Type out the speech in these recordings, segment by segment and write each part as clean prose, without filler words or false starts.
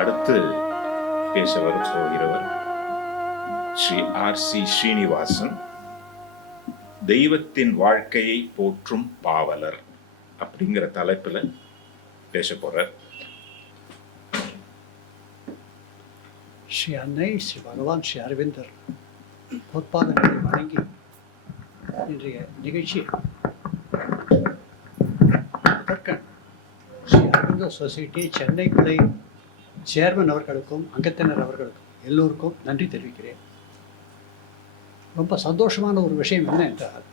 அடுத்து பேச போகிறவர் ஸ்ரீ R.C. ஸ்ரீனிவாசன், தெய்வத்தின் வாழ்க்கையை போற்றும் பாவலர் அப்படிங்கிற தலைப்புல பேச போறார். ஸ்ரீ அன்னை, ஸ்ரீ பகவான், ஸ்ரீ அரவிந்தர் பொற்பாதங்களை வணங்கி இன்றைய நிகழ்ச்சி ஸ்ரீ அரவிந்தர் சொசைட்டி சென்னை கிளை சேர்மன் அவர்களுக்கும் அங்கத்தினர் அவர்களுக்கும் எல்லோருக்கும் நன்றி தெரிவிக்கிறேன். ரொம்ப சந்தோஷமான ஒரு விஷயம் என்ன என்றால்,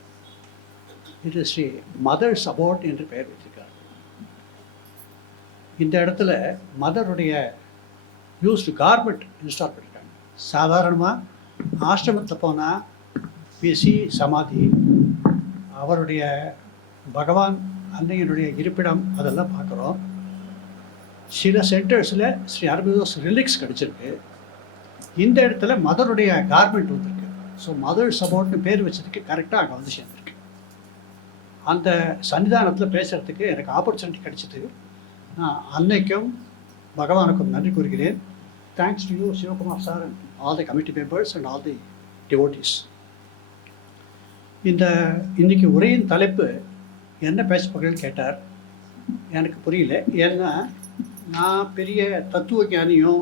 இது ஸ்ரீ மதர்ஸ் அபோர்ட் என்று பெயர் வைத்திருக்கார். இந்த இடத்துல மதருடைய யூஸ்டு கார்மெண்ட் இன்ஸ்டால் பண்ணியிருக்காங்க. சாதாரணமாக ஆசிரமத்தில் போனால் பிசி சமாதி, அவருடைய பகவான் அன்னையினுடைய இருப்பிடம் அதெல்லாம் பார்க்குறோம். சில சென்டர்ஸில் ஸ்ரீ அரவிந்தோஸ் ரிலிக்ஸ் கிடச்சிருக்கு. இந்த இடத்துல மதருடைய கார்மெண்ட் வந்திருக்கு. ஸோ மதர் சப்போர்ட்னு பேர் வச்சதுக்கு கரெக்டாக அங்கே வந்து சேர்ந்துருக்கு. அந்த சன்னிதானத்தில் பேசுகிறதுக்கு எனக்கு ஆப்பர்ச்சுனிட்டி கிடைச்சிது. நான் அன்னைக்கும் பகவானுக்கும் நன்றி கூறுகிறேன். Thanks to you Sivakumar sir and all the committee members and all the devotees. இன்னைக்கு உரையின் தலைப்பு என்ன பேச போகிறேன்னு கேட்டார். எனக்கு புரியல. ஏன்னா நான் பெரிய தத்துவ ஞானியும்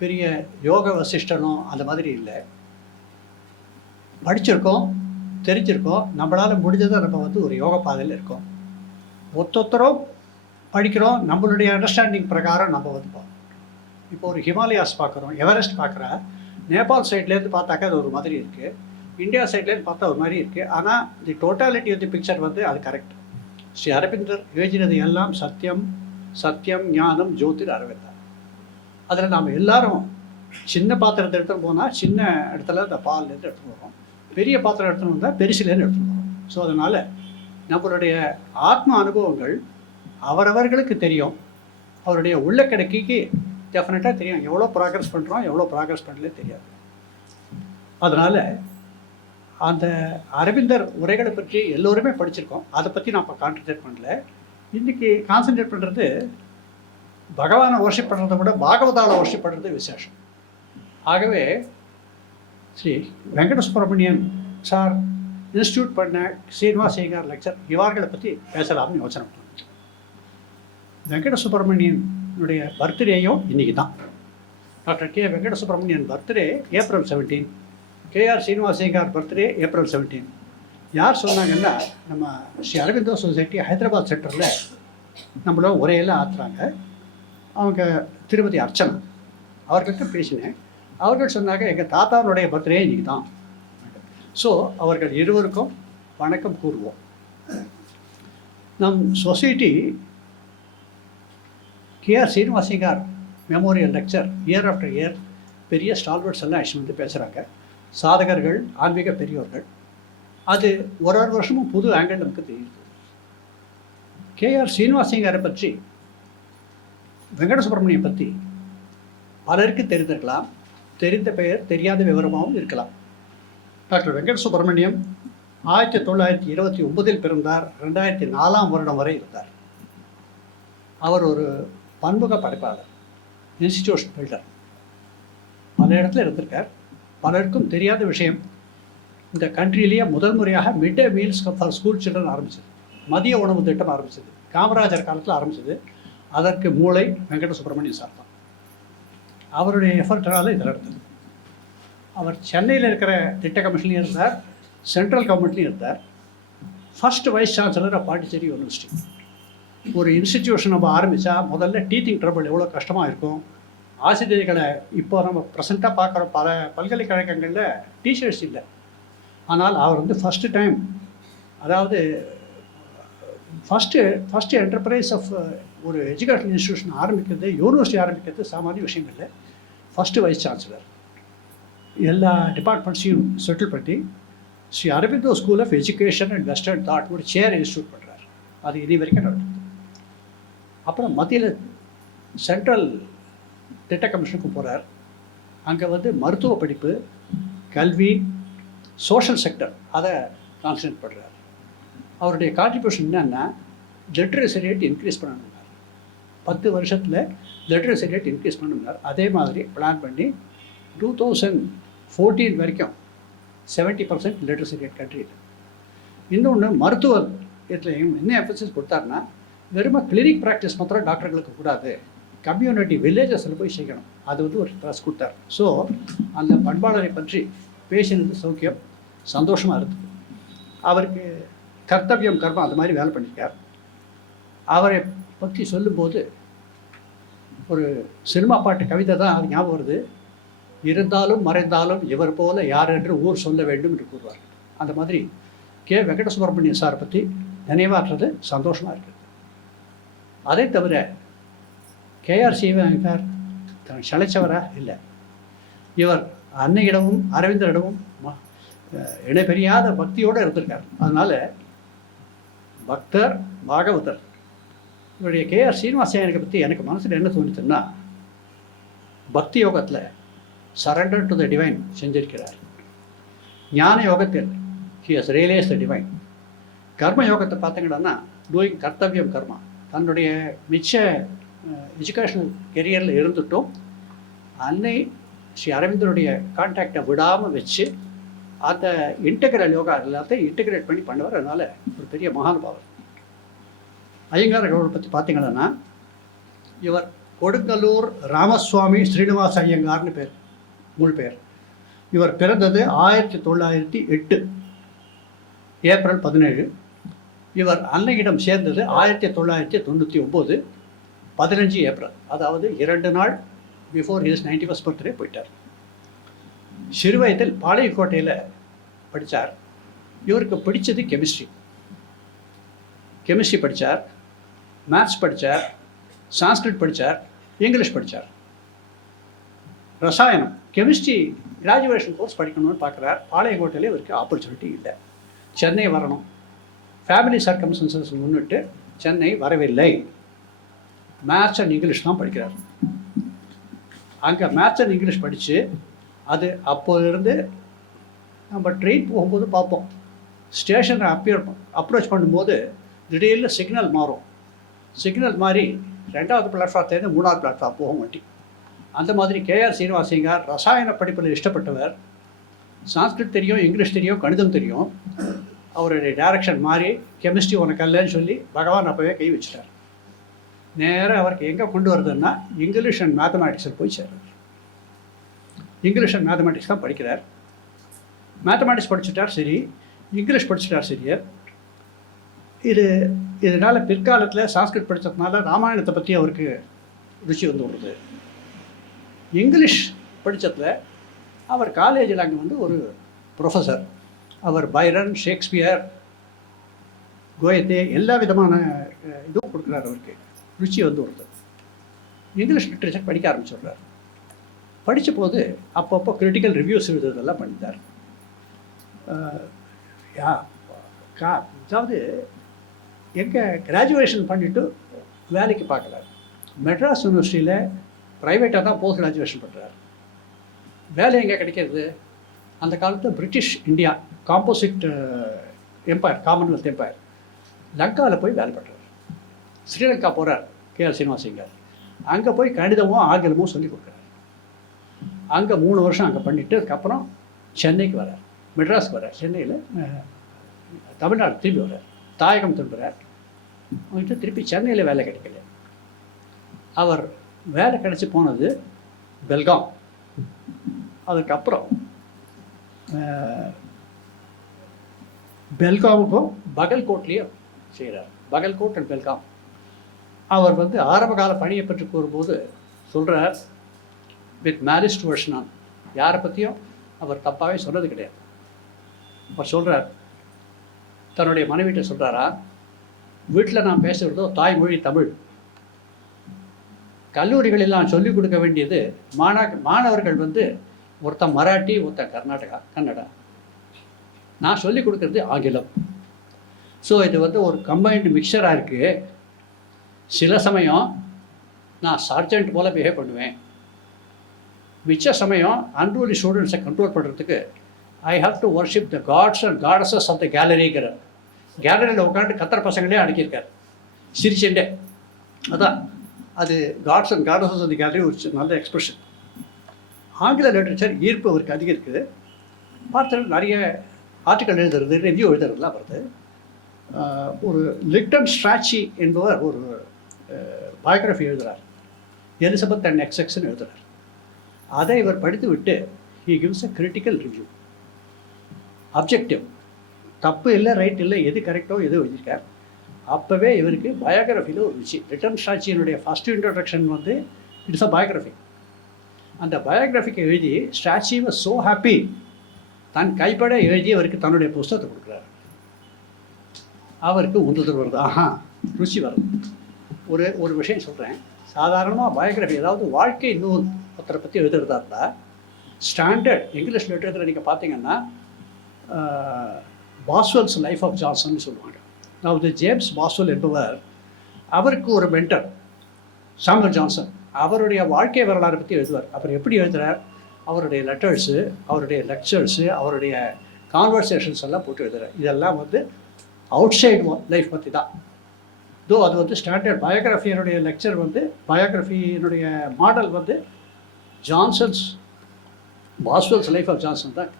பெரிய யோக வசிஷ்டனும் அந்த மாதிரி இல்லை. படிச்சிருக்கோம், தெரிஞ்சிருக்கோம், நம்மளால் முடிஞ்சதை நம்ம வந்து ஒரு யோக பாதையில் இருக்கோம். ஒத்தொத்தரும் படிக்கிறோம், நம்மளுடைய அண்டர்ஸ்டாண்டிங் பிரகாரம் நம்ம வந்து பார்ப்போம். இப்போ ஒரு ஹிமாலயாஸ் பார்க்குறோம், எவரெஸ்ட் பார்க்குறா, நேபாள் சைட்லேருந்து பார்த்தாக்கா அது ஒரு மாதிரி இருக்குது, இந்தியா சைட்லேருந்து பார்த்தா ஒரு மாதிரி இருக்குது. ஆனால் தி டோட்டாலிட்டி ஆஃப் தி பிக்சர் வந்து அது கரெக்ட். ஸ்ரீ அரவிந்தர் எழுதினது எல்லாம் சத்தியம், சத்தியம் ஞானம் ஜோதிர் அரவிந்தர். அதில் நாம் எல்லாரும் சின்ன பாத்திரத்தை எடுத்துகிட்டு போனால் சின்ன இடத்துல இந்த பால்லேருந்து எடுத்துகிட்டு வரோம், பெரிய பாத்திரம் எடுத்துகிட்டு வந்தால் பெருசிலேருந்து எடுத்துகிட்டு வரோம். ஸோ அதனால் நம்மளுடைய ஆத்ம அனுபவங்கள் அவரவர்களுக்கு தெரியும். அவருடைய உள்ள கிடைக்கு டெஃபினட்டாக தெரியும் எவ்வளோ ப்ராக்ரஸ் பண்ணுறோம், எவ்வளோ ப்ராக்ரஸ் பண்ணலே தெரியாது. அதனால் அந்த அரவிந்தர் உரைகளை பற்றி எல்லோருமே படிச்சிருக்கோம். அதை பற்றி நான் இப்போ கான்சன்ட்ரேட் பண்ணல. இன்றைக்கி கான்சன்ட்ரேட் பண்ணுறது பகவானை வர்ஷிப் பண்ணுறதை விட பாகவதாவை வர்ஷிப் பண்ணுறது விசேஷம். ஆகவே ஸ்ரீ வெங்கட சுப்பிரமணியன் சார் இன்ஸ்டியூட் பண்ண சீனிவாசேகர் லெக்சர் இவர்களை பற்றி பேசலாம்னு யோசனை பண்ணேன். வெங்கட சுப்பிரமணியனுடைய பர்த்டேயும் இன்றைக்கி தான். Doctor K Venkata Subramanian birthday April 17, K R Srinivasa Iyengar birthday April 17. யார் சொன்னாங்கன்னா, நம்ம ஸ்ரீ அரவிந்தோ சொசைட்டி ஹைதராபாத் சென்டரில் நம்மள உரையெல்லாம் ஆற்றுறாங்க. அவங்க திருமதி அர்ச்சனா அவர்கிட்ட பேசினேன். அவர்கள் சொன்னாங்க, எங்கள் தாத்தாவுடைய பர்த்டே இன்றைக்கி தான். ஸோ அவர்கள் இருவருக்கும் வணக்கம் கூறுவோம். நம் society K R Srinivasa Iyengar memorial lecture year after year பெரிய ஸ்டால்வர்ட்ஸ் எல்லாம் ஆக்சுவலி வந்து பேசுகிறாங்க. சாதகர்கள், ஆன்மீக பெரியோர்கள். அது ஒரு வருஷமும் புது ஆங்கிள் நமக்கு தெரியுது. கேஆர் சீனிவாசேகரை பற்றி, வெங்கட சுப்பிரமணியம் பற்றி பலருக்கு தெரிந்திருக்கலாம். தெரிந்த பெயர் தெரியாத விவரமாகவும் இருக்கலாம். டாக்டர் வெங்கட சுப்பிரமணியம் 1929 பிறந்தார். 2004 வரை இருந்தார். அவர் ஒரு பன்முக படைப்பாளர், இன்ஸ்டிடியூஷன் பில்டர். பல இடத்துல இருந்திருக்கார். பலருக்கும் தெரியாத விஷயம், இந்த கண்ட்ரியிலேயே முதல் முறையாக mid day meals for school children ஆரம்பிச்சது, மதிய உணவு திட்டம் ஆரம்பிச்சது, காமராஜர் காலத்தில் ஆரம்பிச்சது. அதற்கு மூளை வெங்கட சுப்பிரமணியம் சார் தான். அவருடைய எஃபர்ட்டால் இது நடந்தது. அவர் சென்னையில் இருக்கிற திட்ட கமிஷன்லையும் இருந்தார், சென்ட்ரல் கவர்மெண்ட்லேயும் இருந்தார். First vice chancellor of Pondicherry University. ஒரு இன்ஸ்டிடியூஷன் நம்ம ஆரம்பித்தா முதல்ல டீச்சிங் ட்ரபிள் எவ்வளோ கஷ்டமாக இருக்கும். ஆசிரியர்களை இப்போ நம்ம ப்ரெசண்ட்டாக பார்க்குற பல பல்கலைக்கழகங்களில் டீச்சர்ஸ் இல்லை. ஆனால் அவர் வந்து ஃபஸ்ட்டு டைம், அதாவது ஃபஸ்ட்டு என்டர்பிரைஸ் ஆஃப் ஒரு எஜுகேஷனல் இன்ஸ்டியூஷன் ஆரம்பிக்கிறது, யூனிவர்சிட்டி ஆரம்பிக்கிறது சாமானிய விஷயம் இல்லை. ஃபஸ்ட்டு வைஸ் சான்சலர் எல்லா டிபார்ட்மெண்ட்ஸையும் செட்டில் பண்ணி Sri Aurobindo School of Education and Western Thought ஒரு சேர் இன்ஸ்டியூட் பண்ணுறார். அது இனி வரைக்கும் நடக்குது. அப்புறம் மத்தியில் சென்ட்ரல் திட்ட கமிஷனுக்கு போகிறார். அங்கே வந்து மருத்துவ படிப்பு, கல்வி, சோஷியல் செக்டர் அதை கான்சன்ட்ரேட் பண்ணுறார். அவருடைய கான்ட்ரிபியூஷன் என்னன்னா லிட்ரேசி ரேட் இன்க்ரீஸ் பண்ணணுங்க. 10 வருஷத்தில் லிட்ரஸி ரேட் இன்க்ரீஸ் பண்ணுனார். அதே மாதிரி பிளான் பண்ணி 2014 வரைக்கும் 70% லிட்ரஸி ரேட் கண்ட்ரியில். இன்னொன்று மருத்துவர் இதில் என்ன எஃபசஸ் கொடுத்தாருன்னா, வெறும் கிளினிக் ப்ராக்டிஸ் மாத்திரம் டாக்டர்களுக்கு கூடாது, கம்யூனிட்டி வில்லேஜஸில் போய் செய்யணும். அது வந்து ஒரு ட்ரஸ்ட் கொடுத்தார். ஸோ அந்த பண்பாளரை பற்றி பேசினது சௌக்கியம், சந்தோஷமாக இருந்தது. அவருக்கு கர்த்தவியம் கர்மம் அந்த மாதிரி வேலை பண்ணியிருக்கார். அவரை பற்றி சொல்லும்போது ஒரு சினிமா பாட்டு கவிதை தான் அது ஞாபகம் வருது. இருந்தாலும் மறைந்தாலும் இவர் போல யார் என்று ஊர் சொல்ல வேண்டும் என்று கூறுவார். அந்த மாதிரி கே வெங்கட சுப்பிரமணியம் சாரை பற்றி நினைவாற்றுறது சந்தோஷமாக இருக்குது. அதை தவிர கேஆர் சிவசங்கர் தன் சளைச்சவரா இல்லை. இவர் அன்னையிடமும் அரவிந்தரிடமும் இணைபெரியாத பக்தியோடு இருந்திருக்கார். அதனால் பக்தர் பாகவதர். இவருடைய கேஆர் சீனிவாசையனுக்கு பற்றி எனக்கு மனசில் என்ன தோணுச்சுன்னா, பக்தி யோகத்தில் சரண்டர் டு த டிவைன் செஞ்சிருக்கிறார். ஞான யோகத்தில் he has realise the divine. கர்ம யோகத்தை பார்த்தீங்கன்னா டூயிங் கர்த்தவியம் கர்மா. தன்னுடைய மிச்ச எஜுகேஷனல் கெரியரில் இருந்துட்டும் அன்னை ஸ்ரீ அரவிந்தருடைய கான்டாக்டை விடாமல் வச்சு அந்த இன்டெகிரல் யோகா எல்லாத்தையும் இன்டெகிரேட் பண்ணி பண்ணுவார். அதனால் ஒரு பெரிய மகானுபாவர். ஐயங்கார் அவரை பற்றி பார்த்தீங்கன்னா, இவர் கொடுங்கல்லூர் ராமசுவாமி ஸ்ரீனிவாச ஐயங்கார்னு பேர், முழு பேர். இவர் பிறந்தது 1908 ஏப்ரல் 17. இவர் அன்னையிடம் சேர்ந்தது 1999 15 ஏப்ரல். அதாவது 2 நாள் பிஃபோர் ஹிஸ் 91st பர்த்டே போயிட்டார். சிறு வயதில் பாளையக்கோட்டையில் படித்தார். இவருக்கு பிடிச்சது கெமிஸ்ட்ரி படித்தார், மேத்ஸ் படித்தார், சான்ஸ்கிரிட் படித்தார், இங்கிலீஷ் படித்தார். ரசாயனம் கெமிஸ்ட்ரி கிராஜுவேஷன் கோர்ஸ் படிக்கணும்னு பார்க்குறார். பாளையக்கோட்டையில் இவருக்கு ஆப்பர்ச்சுனிட்டி இல்லை. சென்னை வரணும். ஃபேமிலி சர்க்கம்ஸ்டன்சஸ் முன்னிட்டு சென்னை வரவில்லை. மேத்ஸ் அண்ட் இங்கிலீஷ் தான் படிக்கிறார். அங்கே மேத்ஸ் அண்ட் இங்கிலீஷ் படித்து அது அப்போதிருந்து நம்ம ட்ரெயின் போகும்போது பார்ப்போம், ஸ்டேஷனை அப்ரோச் பண்ணும்போது திடீர்னு சிக்னல் மாறும். சிக்னல் மாறி 2வது பிளாட்ஃபார்ம்லேருந்து 3வது பிளாட்ஃபார்ம் போக மாட்டேன். அந்த மாதிரி கேஆர் சீனிவாசையங்கார் ரசாயன படிப்பில் இஷ்டப்பட்டவர். சான்ஸ்கிரிட் தெரியும், இங்கிலீஷ் தெரியும், கணிதம் தெரியும். அவருடைய டைரக்ஷன் மாறி கெமிஸ்ட்ரி உனக்கு அல்லன்னு சொல்லி பகவான் அப்போவே கை வச்சுட்டார். நேராக அவருக்கு எங்கே கொண்டு வருதுன்னா இங்கிலீஷ் அண்ட் மேத்தமேட்டிக்ஸில் போய் சேர்றார். இங்கிலீஷ் அண்ட் மேத்தமேட்டிக்ஸ் தான் படிக்கிறார். மேத்தமேட்டிக்ஸ் படிச்சுட்டார் சரி, இங்கிலீஷ் படிச்சுட்டார் சரியா. இதனால் பிற்காலத்தில் சான்ஸ்கிரிட் படித்ததுனால ராமாயணத்தை பற்றி அவருக்கு ருச்சி வந்து விடுது. இங்கிலீஷ் படித்ததில் அவர் காலேஜில் அங்கே வந்து ஒரு ப்ரொஃபஸர். அவர் பைரன், ஷேக்ஸ்பியர், கோயத்தே எல்லா விதமான இதுவும் கொடுக்குறாரு. அவருக்கு ருச்சி வந்து வருது. இங்கிலீஷ் லிட்ரேச்சர் படிக்க ஆரம்பிச்சிடுறார். படித்த போது அப்பப்போ கிரிட்டிக்கல் ரிவ்யூஸ் எழுதுறதெல்லாம் பண்ணிட்டார். அதாவது எங்கே கிராஜுவேஷன் பண்ணிவிட்டு வேலைக்கு பார்க்குறாரு. மெட்ராஸ் யூனிவர்சிட்டியில் ப்ரைவேட்டாக தான் போஸ்ட் கிராஜுவேஷன் பண்ணுறாரு. வேலை எங்கே கிடைக்கிறது? அந்த காலத்தில் British India composite empire, commonwealth empire, லங்காவில் போய் வேலை பண்ணுறாரு. ஸ்ரீலங்கா போகிறார் கேஆர் சீனிவாசையங்கார். அங்கே போய் கணிதமும் ஆங்கிலமும் சொல்லிக் கொடுக்குறாரு. அங்கே 3 வருஷம் அங்கே பண்ணிவிட்டு அதுக்கப்புறம் சென்னைக்கு வரார், மெட்ராஸ்க்கு வரார். சென்னையில் தமிழ்நாடு திரும்பி வர்றார், தாயகம் திரும்புகிறார். அவங்ககிட்ட திருப்பி சென்னையில் வேலை கிடைக்கல. அவர் வேலை கிடச்சி போனது பெல்காம். அதுக்கப்புறம் பெல்காமுக்கும் பகல்கோட்லேயும் செய்கிறார். பகல்கோட் அண்ட் பெல்காம். அவர் வந்து ஆரம்பகால பணியை பற்றி கூறும்போது சொல்கிறார், வித் மேரிஸ் டு வர்ஷனான். யாரை பற்றியும் அவர் தப்பாகவே சொன்னது கிடையாது. அவர் சொல்கிறார், தன்னுடைய மனைவிட்ட சொல்கிறாரா, வீட்டில் நான் பேசுகிறதோ தாய்மொழி தமிழ், கல்லூரிகளெல்லாம் சொல்லிக் கொடுக்க வேண்டியது மாணவர்கள் வந்து ஒருத்தன் மராட்டி, ஒருத்தன் கன்னடா. நான் சொல்லிக் கொடுக்குறது ஆங்கிலம். ஸோ இது வந்து ஒரு கம்பைன்டு மிக்சராக இருக்குது. சில சமயம் நான் சார்ஜென்ட் போல் பிஹேவ் பண்ணுவேன். மிச்ச சமயம் அன்ரூலி ஸ்டூடெண்ட்ஸை கண்ட்ரோல் பண்ணுறதுக்கு I have to worship the gods and goddesses of the கேலரிங்கிறார். கேலரியில் உட்காந்து கத்தர் பசங்களே அடக்கியிருக்கார் சிரிச்சுண்டே. அதான் அது gods and goddesses of the gallery ஒரு நல்ல எக்ஸ்பிரஷன். ஆங்கில லிட்ரேச்சர் ஈர்ப்பு அவருக்கு அதிகம் இருக்குது. பார்த்து நிறைய ஆர்டிக்கல் எழுதுறது, ரிவ்யூ எழுதுறதுலாம் வருது. ஒரு லிட்டன் ஸ்ட்ராச்சி என்பவர் ஒரு பயோகிராஃபி எழுதுகிறார், எலிசபெத் அண்ட் எக்ஸ்எக்ஸ்ன்னு எழுதுகிறார். அதை இவர் படித்து விட்டு he gives a critical review, objective, தப்பு இல்லை ரைட் இல்லை, எது கரெக்டோ எது எழுதியிருக்கார். அப்போவே இவருக்கு பயோகிராஃபியில் ஒரு ருச்சி. லிட்டன் ஸ்ட்ராச்சியினுடைய ஃபஸ்ட் இன்ட்ரடக்ஷன் வந்து இட்ஸ் அ பயோகிராஃபி. அந்த பயோகிராஃபிக்கு எழுதி ஸ்ட்ராச்சி வாஸ் ஸோ ஹாப்பி, தன் கைப்பட எழுதி அவருக்கு தன்னுடைய புஸ்தகத்தை கொடுக்குறாரு. அவருக்கு உந்துதல் வருது, ஆஹா ருச்சி வருது. ஒரு விஷயம் சொல்கிறேன். சாதாரணமாக பயோகிராஃபி, அதாவது வாழ்க்கை நூல் ஒருத்தரை பற்றி எழுதுறதா இருந்தால் ஸ்டாண்டர்ட் இங்கிலீஷ் லிட்டரேச்சரில் நீங்கள் பார்த்தீங்கன்னா பாஸ்வெல்ஸ் லைஃப் ஆஃப் ஜான்சன் சொல்லுவாங்க. அதாவது ஜேம்ஸ் பாஸ்வெல் என்பவர், அவருக்கு ஒரு மென்டர் சாமுவல் ஜான்சன், அவருடைய வாழ்க்கை வரலாறு பற்றி எழுதுவார். அப்புறம் எப்படி எழுதுகிறார், அவருடைய லெட்டர்ஸு, அவருடைய லெக்சர்ஸு, அவருடைய கான்வர்சேஷன்ஸ் எல்லாம் போட்டு எழுதுகிறார். இதெல்லாம் வந்து அவுட் சைட் லைஃப் பற்றி தான். தோ அது வந்து ஸ்டாண்டர்ட் பயோகிராஃபியினுடைய லெக்சர் வந்து, பயோகிராஃபியினுடைய மாடல் வந்து ஜான்சன்ஸ் பாஸ்வெல்ஸ் லைஃப் ஆஃப் ஜான்சன் தான்.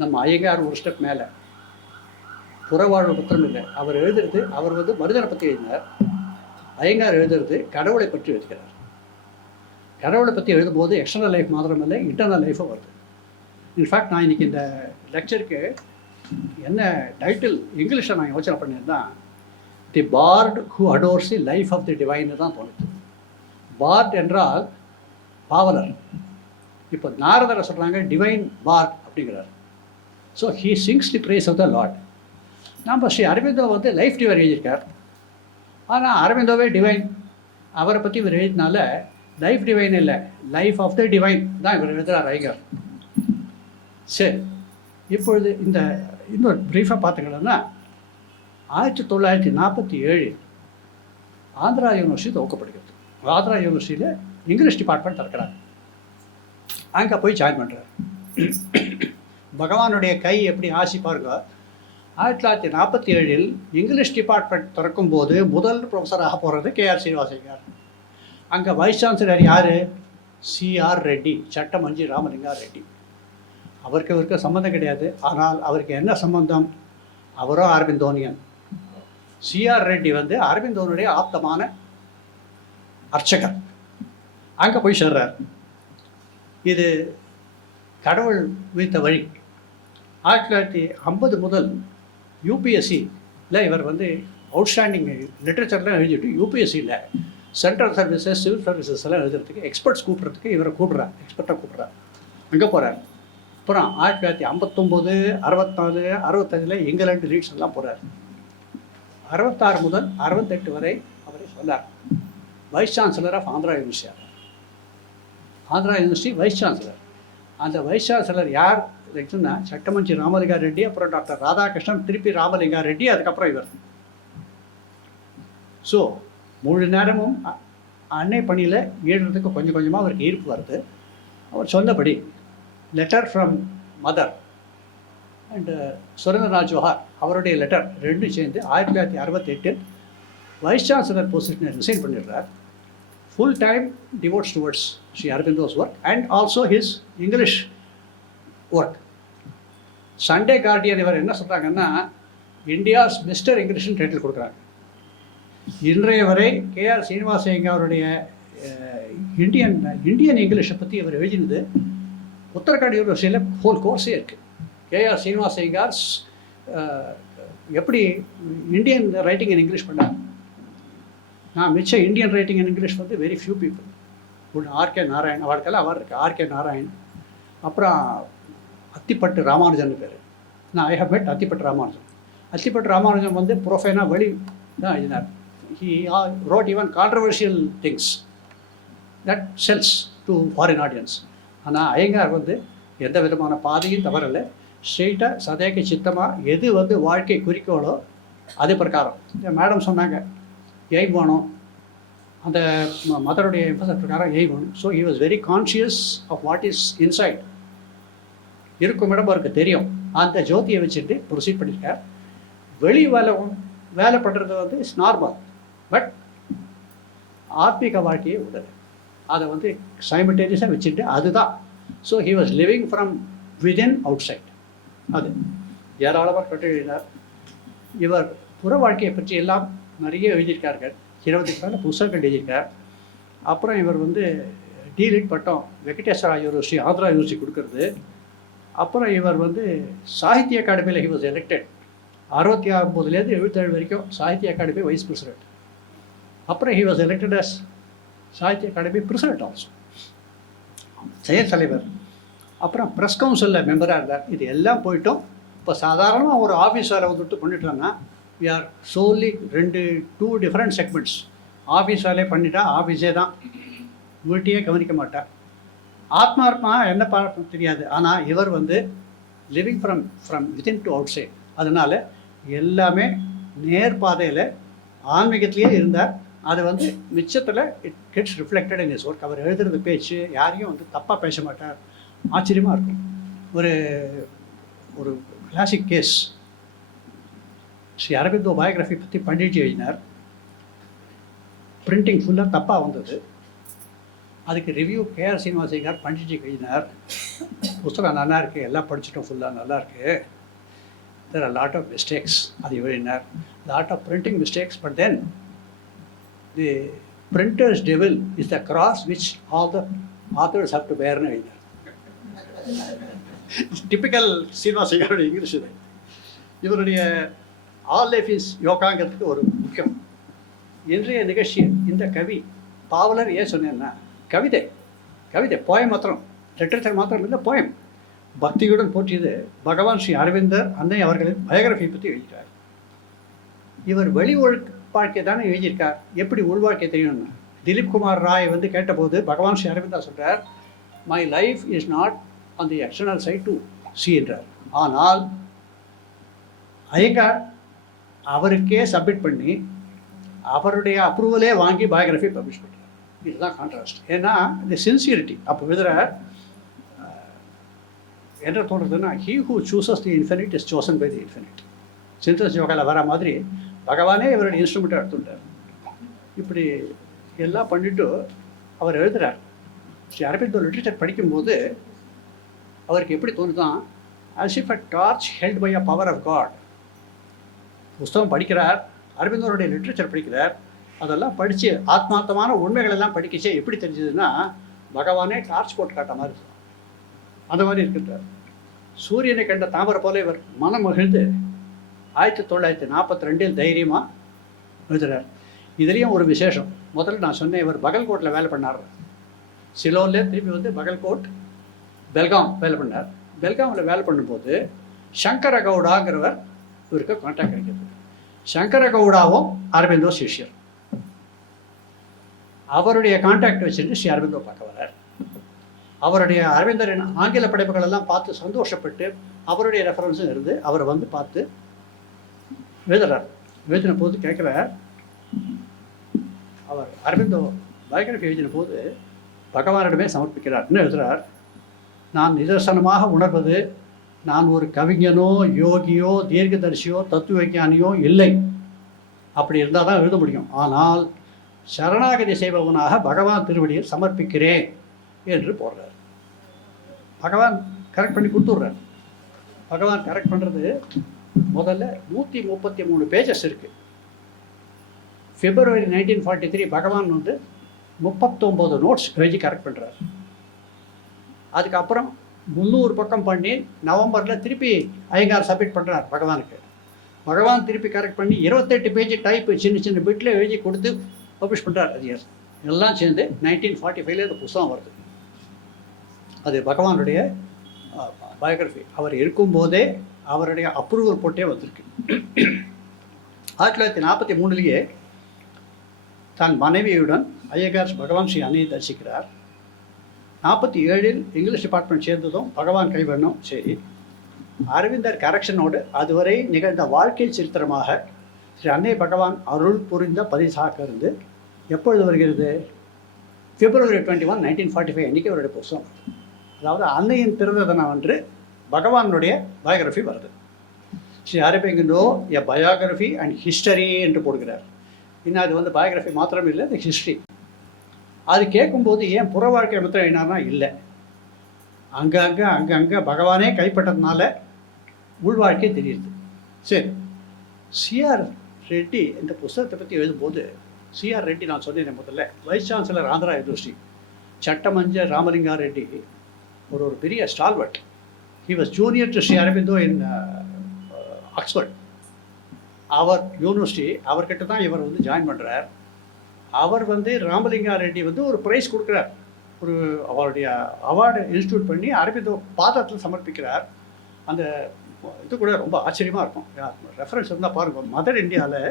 நம்ம ஐயங்கார் ஒரு ஸ்டெப் மேலே, புறவாழ்வு புத்திரம் இல்லை. அவர் எழுதுறது, அவர் வந்து மனிதனை பற்றி எழுதினார். ஐயங்கார் எழுதுறது கடவுளை பற்றி எழுதுகிறார். கடவுளை பற்றி எழுதும்போது எக்ஸ்டர்னல் லைஃப் மாத்திரம் இல்லை, இன்டர்னல் லைஃபும் வருது. இன்ஃபேக்ட் நான் இன்றைக்கி இந்த லெக்சருக்கு என்ன டைட்டில் இங்கிலீஷில் நான் யோசனை பண்ணியிருந்தேன், the bard who adores the life of the டிவைன்னு தான் தோணுது. பார்ட் என்றால் பாவலர். இப்போ நாரதரை சொல்கிறாங்க டிவைன் பார்ட் அப்படிங்கிறார். So he sings the praise of the lord. நம்ம ஸ்ரீ அரவிந்தோ வந்து லைஃப் டிவைன் எழுதியிருக்கார். ஆனால் அரவிந்தோவே டிவைன், அவரை பற்றி இவர் எழுதினால லைஃப் டிவைன் இல்லை, லைஃப் ஆஃப் த டிவைன் தான் இவர் எழுதுகிறார் ஐயங்கார். சரி, இப்பொழுது இந்த இன்னொரு ப்ரீஃபாக பார்த்துக்கிட்டோம்னா 1947 ஆந்திரா யூனிவர்சிட்டி துவக்கப்படுகிறது. ஆந்திரா யூனிவர்சிட்டியில் இங்கிலீஷ் டிபார்ட்மெண்ட் திறக்கிறாங்க. அங்கே போய் ஜாயின் பண்ணுறார். பகவானுடைய கை எப்படி ஆசி பாருங்க. 1947 இங்கிலீஷ் டிபார்ட்மெண்ட் திறக்கும் போது முதல் ப்ரொஃபஸராக போகிறது கேஆர் சீனிவாசையார். அங்கே வைஸ் சான்சலர் யார், சிஆர் ரெட்டி, சட்டமஞ்சி ராமலிங்கா ரெட்டி. அவருக்கு சம்மந்தம் கிடையாது. ஆனால் அவருக்கு என்ன சம்பந்தம், அவரோ அரவிந்தோனியன். சிஆர் ரெட்டி வந்து அரவிந்தோனுடைய ஆப்தமான அர்ச்சகர். அங்கே போய் சேர்றார். இது கடவுள் வைத்த வழி. 1950 முதல் யூபிஎஸ்சியில் இவர் வந்து அவுட்ஸ்டாண்டிங் லிட்ரேச்சர்லாம் எழுதிட்டு யூபிஎஸ்சியில் சென்ட்ரல் சர்வீசஸ், சிவில் சர்வீசஸ் எல்லாம் எழுதுறதுக்கு எக்ஸ்பர்ட்ஸ் கூப்பிட்றதுக்கு இவரை கூப்பிட்றார், எக்ஸ்பர்ட்டாக கூப்பிட்றார். அங்கே போகிறார். அப்புறம் 1959, 64, 65 இங்கிலாந்து லீட்ஸ் எல்லாம் போகிறார். 66 முதல் 68 வரை அவரை சொன்னார் vice chancellor of Andhra University. Andhra University vice chancellor. அந்த வைஸ் சான்சலர் யார் சொன்னா, சட்டமஞ்சி ராமலிங்கா ரெட்டி, அப்புறம் டாக்டர் ராதாகிருஷ்ணன், திருப்பி ராமலிங்கா ரெட்டி, அதுக்கப்புறம் இவர். ஸோ முழு நேரமும் அன்னை பணியில் ஈடுறதுக்கு கொஞ்சம் கொஞ்சமாக அவருக்கு ஈர்ப்பு வருது. அவர் சொன்னபடி letter from Mother and Surendranath Jauhar அவருடைய லெட்டர் ரெண்டும் சேர்ந்து 1968 வைஸ் சான்சலர் பொசிஷனை ரிசைன் பண்ணிடுறார். Full time devotes towards Shri Aurobindo's work and also his English work. Sunday Guardian இவர் என்ன சொல்கிறாங்கன்னா, இந்தியாஸ் மிஸ்டர் இங்கிலீஷ்னு டைட்டில் கொடுக்குறாங்க. இன்றைய வரை கேஆர் சீனிவாசையங்க அவருடைய இந்தியன் இங்கிலீஷை பற்றி அவர் எழுதினது உத்தரகாண்ட் யூனிவர்சிட்டியில் ஹோல் கோர்ஸே இருக்குது. கேஆர் சீனிவாசையங்கார் எப்படி இந்தியன் ரைட்டிங் இன் இங்கிலீஷ் பண்ணார். நான் மிச்சம் இந்தியன் ரைட்டிங் இன் இங்கிலீஷ் வந்து வெரி ஃபியூ பீப்புள். ஒன்று ஆர்கே நாராயண், அவருக்கெல்லாம் அவர் இருக்குது, ஆர்கே நாராயண். அப்புறம் அத்திப்பட்டு ராமானுஜன் பேர். நான் ஐ ஹவ் மெட் அத்திப்பட்டு ராமானுஜன். அத்திப்பட்டு ராமானுஜன் வந்து ப்ரொஃபைனாக வெளி தான் எழுதினார். He wrote even controversial things that sells to foreign audience. ஆனால் ஐயங்கார் வந்து எந்த விதமான பாதையும் தவறலை. ஸ்ட்ரெயிட்டாக சதைக்கு சித்தமாக எது வந்து வாழ்க்கை குறிக்கோளோ அது பிரகாரம். மேடம் சொன்னாங்க எய்ம் வேணும், அந்த மதருடைய எம்பசஸ் பிரகாரம் எய்ம் வேணும். So he was very conscious of what is inside. இருக்கும் இடம் அவருக்கு தெரியும். அந்த ஜோதியை வச்சுட்டு ப்ரொசீட் பண்ணியிருக்கார். வெளி வேலை பண்ணுறது வந்து இட்ஸ் நார்மல். பட் ஆத்மீக வாழ்க்கையை விடலை. அதை வந்து சைமல்டேனியஸாக வச்சுட்டு அதுதான். So he was living from within outside. அது ஏராளமாக கட்டு எழுதினார். இவர் புற வாழ்க்கையை பற்றி எல்லாம் நிறைய எழுதியிருக்கார்கள். 20க்கு மேலே புத்தகங்கள் எழுதியிருக்கார். அப்புறம் இவர் வந்து டிலிட் பட்டம் வெங்கடேஸ்வரா யூனிவர்சிட்டி, ஆந்திரா யூனிவர்சிட்டி கொடுக்கறது. அப்புறம் இவர் வந்து சாகித்ய அகாடமியில் ஹி வாஸ் எலெக்டட். 69லேருந்து 77 வரைக்கும் சாகித்ய அகாடமி வைஸ் பிரசிடென்ட். அப்புறம் he was elected as Sahitya Akademi president also, செயல் தலைவர். அப்புறம் ப்ரெஸ் கவுன்சிலில் மெம்பராக இருந்தார். இது எல்லாம் போயிட்டோம். இப்போ சாதாரணமாக ஒரு ஆஃபீஸ் வேலை வந்துட்டு பண்ணிட்டோம்னா we are solely 2 different segments. Office வேலையை பண்ணிட்டா ஆஃபீஸே தான், வீட்டையே கவனிக்க மாட்டார். ஆத்மா என்ன பார்க்க தெரியாது. ஆனால் இவர் வந்து living from within to outside. அதனால் எல்லாமே நேர்பாதையில் ஆன்மீகத்திலேயே இருந்தார். அது வந்து மிச்சத்தில் it gets reflected in his work. அவர் எழுதுறது பேச்சு யாரையும் வந்து தப்பாக பேச மாட்டார். ஆச்சரியமாக இருக்கும். ஒரு classic case, Sri Aurobindo biography பற்றி பண்டிட்ஜி எழுதினார். பிரிண்டிங் ஃபுல்லாக தப்பாக வந்தது. அதுக்கு ரிவ்யூ கேஆர் சீனிவாசையார் பண்டிட்ஜி எழுதினார். புத்தகம் நல்லா இருக்குது, எல்லாம் படிச்சுட்டோம், ஃபுல்லாக நல்லாயிருக்கு. there are a lot of mistakes. அது எழுதினார். lot of printing mistakes, but then the printer's devil is the cross which all the authors have to bear. Typical சீனிவாசையாரோட இங்கிலீஷ் இது. இவருடைய ஆல் லைஃப் இஸ் யோகாங்கிறதுக்கு ஒரு முக்கியம். இன்றைய நிகழ்ச்சியில் இந்த கவி பாவலர் ஏன் சொன்னேன்னா, கவிதை போயம் மாத்திரம், லிட்ரேச்சர் மாத்திரம் இல்லை, போயம். பக்தியுடன் போற்றியது பகவான் ஸ்ரீ அரவிந்தர் அன்னை அவர்களின் பயோகிராஃபி பற்றி எழுதிட்டார். இவர் வெளி வாழ்க்கை தானே எழுதியிருக்கார், எப்படி உள்வாழ்க்கை தெரியும்னு திலீப் குமார் ராய் வந்து கேட்டபோது பகவான் ஸ்ரீ அரவிந்தா சொல்கிறார், my life is not on the external side to see என்றார். ஆனால் ஐயங்கார் அவருக்கே சப்மிட் பண்ணி அவருடைய அப்ரூவலே வாங்கி பயோகிராஃபி பப்ளிஷ் பண்ணுறார். இதுதான் கான்ட்ராஸ்ட். ஏன்னா இந்த சின்சியரிட்டி அப்போ விதுறார் என்ன தோன்றுறதுன்னா, he who chooses the infinite is chosen by the infinite. Synthesis யோகாவில் வர மாதிரி பகவானே இவருடைய இன்ஸ்ட்ருமெண்ட்டை எடுத்துட்டார். இப்படி எல்லாம் பண்ணிவிட்டு அவர் எழுதுகிறார். ஸ்ரீ அரவிந்தோ லிட்ரேச்சர் படிக்கும்போது அவருக்கு எப்படி தோணுதான், as if a torch held by a power of God. புஸ்தகம் படிக்கிறார், அரவிந்தோருடைய லிட்ரேச்சர் படிக்கிறார். அதெல்லாம் படித்து ஆத்மார்த்தமான உண்மைகள் எல்லாம் படிக்கச்சே எப்படி தெரிஞ்சதுன்னா, பகவானே டார்ச் போட்டு காட்ட மாதிரி இருக்கும். அந்த மாதிரி இருக்கின்றார். சூரியனை கண்ட தாமரை போல இவர் மனம் மகிழ்ந்து 1942 தைரியமாக எழுதுகிறார். இதுலேயும் ஒரு விசேஷம். முதல்ல நான் சொன்னேன், இவர் பகல்கோட்டில் வேலை பண்ணார். சிலோன்லேயே திருப்பி வந்து பகல்கோட், பெல்காம் வேலை பண்ணார். பெல்காமில் வேலை பண்ணும்போது சங்கர கவுடாங்கிறவர் இவருக்கு கான்டாக்ட் கிடைக்கிது. சங்கர கவுடாவும் அரவிந்தோ சிஷ்யர். அவருடைய கான்டாக்ட் வச்சுட்டு ஸ்ரீ அரவிந்தோ பார்க்க வர்றார். அவருடைய அரவிந்தரின் ஆங்கில படைப்புகள் எல்லாம் பார்த்து சந்தோஷப்பட்டு அவருடைய ரெஃபரன்ஸும் இருந்து அவரை வந்து பார்த்து எழுதுறார். எழுதின போது கேட்குறார், அவர் அரவிந்தோ பயோகிராஃபி எழுதின போது பகவானிடமே சமர்ப்பிக்கிறார். என்ன எழுதுகிறார், நான் நிதர்சனமாக உணர்வது நான் ஒரு கவிஞனோ யோகியோ தீர்க்கதரிசியோ தத்துவ விஞ்ஞானியோ இல்லை. அப்படி இருந்தால் தான் எழுத முடியும். ஆனால் சரணாகதி செய்பவனாக பகவான் திருவடியில் சமர்ப்பிக்கிறேன் என்று போடுறார். பகவான் கரெக்ட் பண்ணி கொடுத்துட்றார். பகவான் கரெக்ட் பண்ணுறது முதல்ல 133 பேஜஸ் இருக்குது. February 1943 பகவான் வந்து 39 நோட்ஸ் எழுதி கரெக்ட் பண்ணுறார். அதுக்கப்புறம் 300 பக்கம் பண்ணி நவம்பரில் திருப்பி ஐயங்கார் சப்மிட் பண்ணுறார் பகவானுக்கு. பகவான் திருப்பி கரெக்ட் பண்ணி 28 பேஜ் டைப்பு சின்ன சின்ன பிட்டில் எழுதி கொடுத்து பப்ளிஷ் பண்ணுறார். அது எல்லாம் சேர்ந்து 1945 அந்த புத்தகம் வருது. அது பகவானுடைய பயோகிராஃபி. அவர் இருக்கும்போதே அவருடைய அப்ரூவல் போட்டே வந்திருக்கு. 1943 தன் மனைவியுடன் ஐயங்கார் பகவான் ஸ்ரீ அன்னையை தரிசிக்கிறார். 47 இங்கிலீஷ் டிபார்ட்மெண்ட் சேர்ந்ததும் பகவான் கைவண்ணம் சரி. அரவிந்தர் கரெக்ஷனோடு அதுவரை நிகழ்ந்த வாழ்க்கை சரித்திரமாக ஸ்ரீ அன்னை பகவான் அருள் புரிந்த பரிசாக இருந்து எப்பொழுது வருகிறது, February 21, 1945 அன்றைக்கி அவருடைய புத்தகம். அதாவது அன்னையின் பிறந்த தினம் அன்று பகவானுடைய பயோகிராஃபி வருது. ஸ்ரீ அரவிந்தோ எ பயோகிராஃபி அண்ட் ஹிஸ்டரி என்று போடுகிறார். இன்னும் அது வந்து பயோகிராஃபி மாத்திரம் இல்லை, அது ஹிஸ்ட்ரி. அது கேட்கும்போது ஏன் புற வாழ்க்கை மாத்திரம் எழுதினார்னா இல்லை, அங்கங்கே பகவானே கைப்பற்றதுனால உள் வாழ்க்கை தெரியுது. சரி, சிஆர் ரெட்டி இந்த புஸ்தகத்தை பற்றி எழுதும்போது, சிஆர் ரெட்டி நான் சொன்னேன் முதல்ல, vice chancellor Andhra university, Cattamanchi Ramalinga Reddy, ஒரு பெரிய stalwart. He was junior to Shri Aurobindo in Oxford. அவர் யூனிவர்சிட்டி, அவர்கிட்ட தான் இவர் வந்து ஜாயின் பண்ணுறார். அவர் வந்து ராமலிங்கா ரெட்டி வந்து ஒரு ப்ரைஸ் கொடுக்குறார், ஒரு அவருடைய அவார்டு இன்ஸ்டியூட் பண்ணி அரபிந்தோ பாதத்தில் சமர்ப்பிக்கிறார். அந்த இது கூட ரொம்ப ஆச்சரியமாக இருக்கும். ரெஃபரன்ஸ் இருந்தால் பாருங்கள். மதர் இந்தியாவில்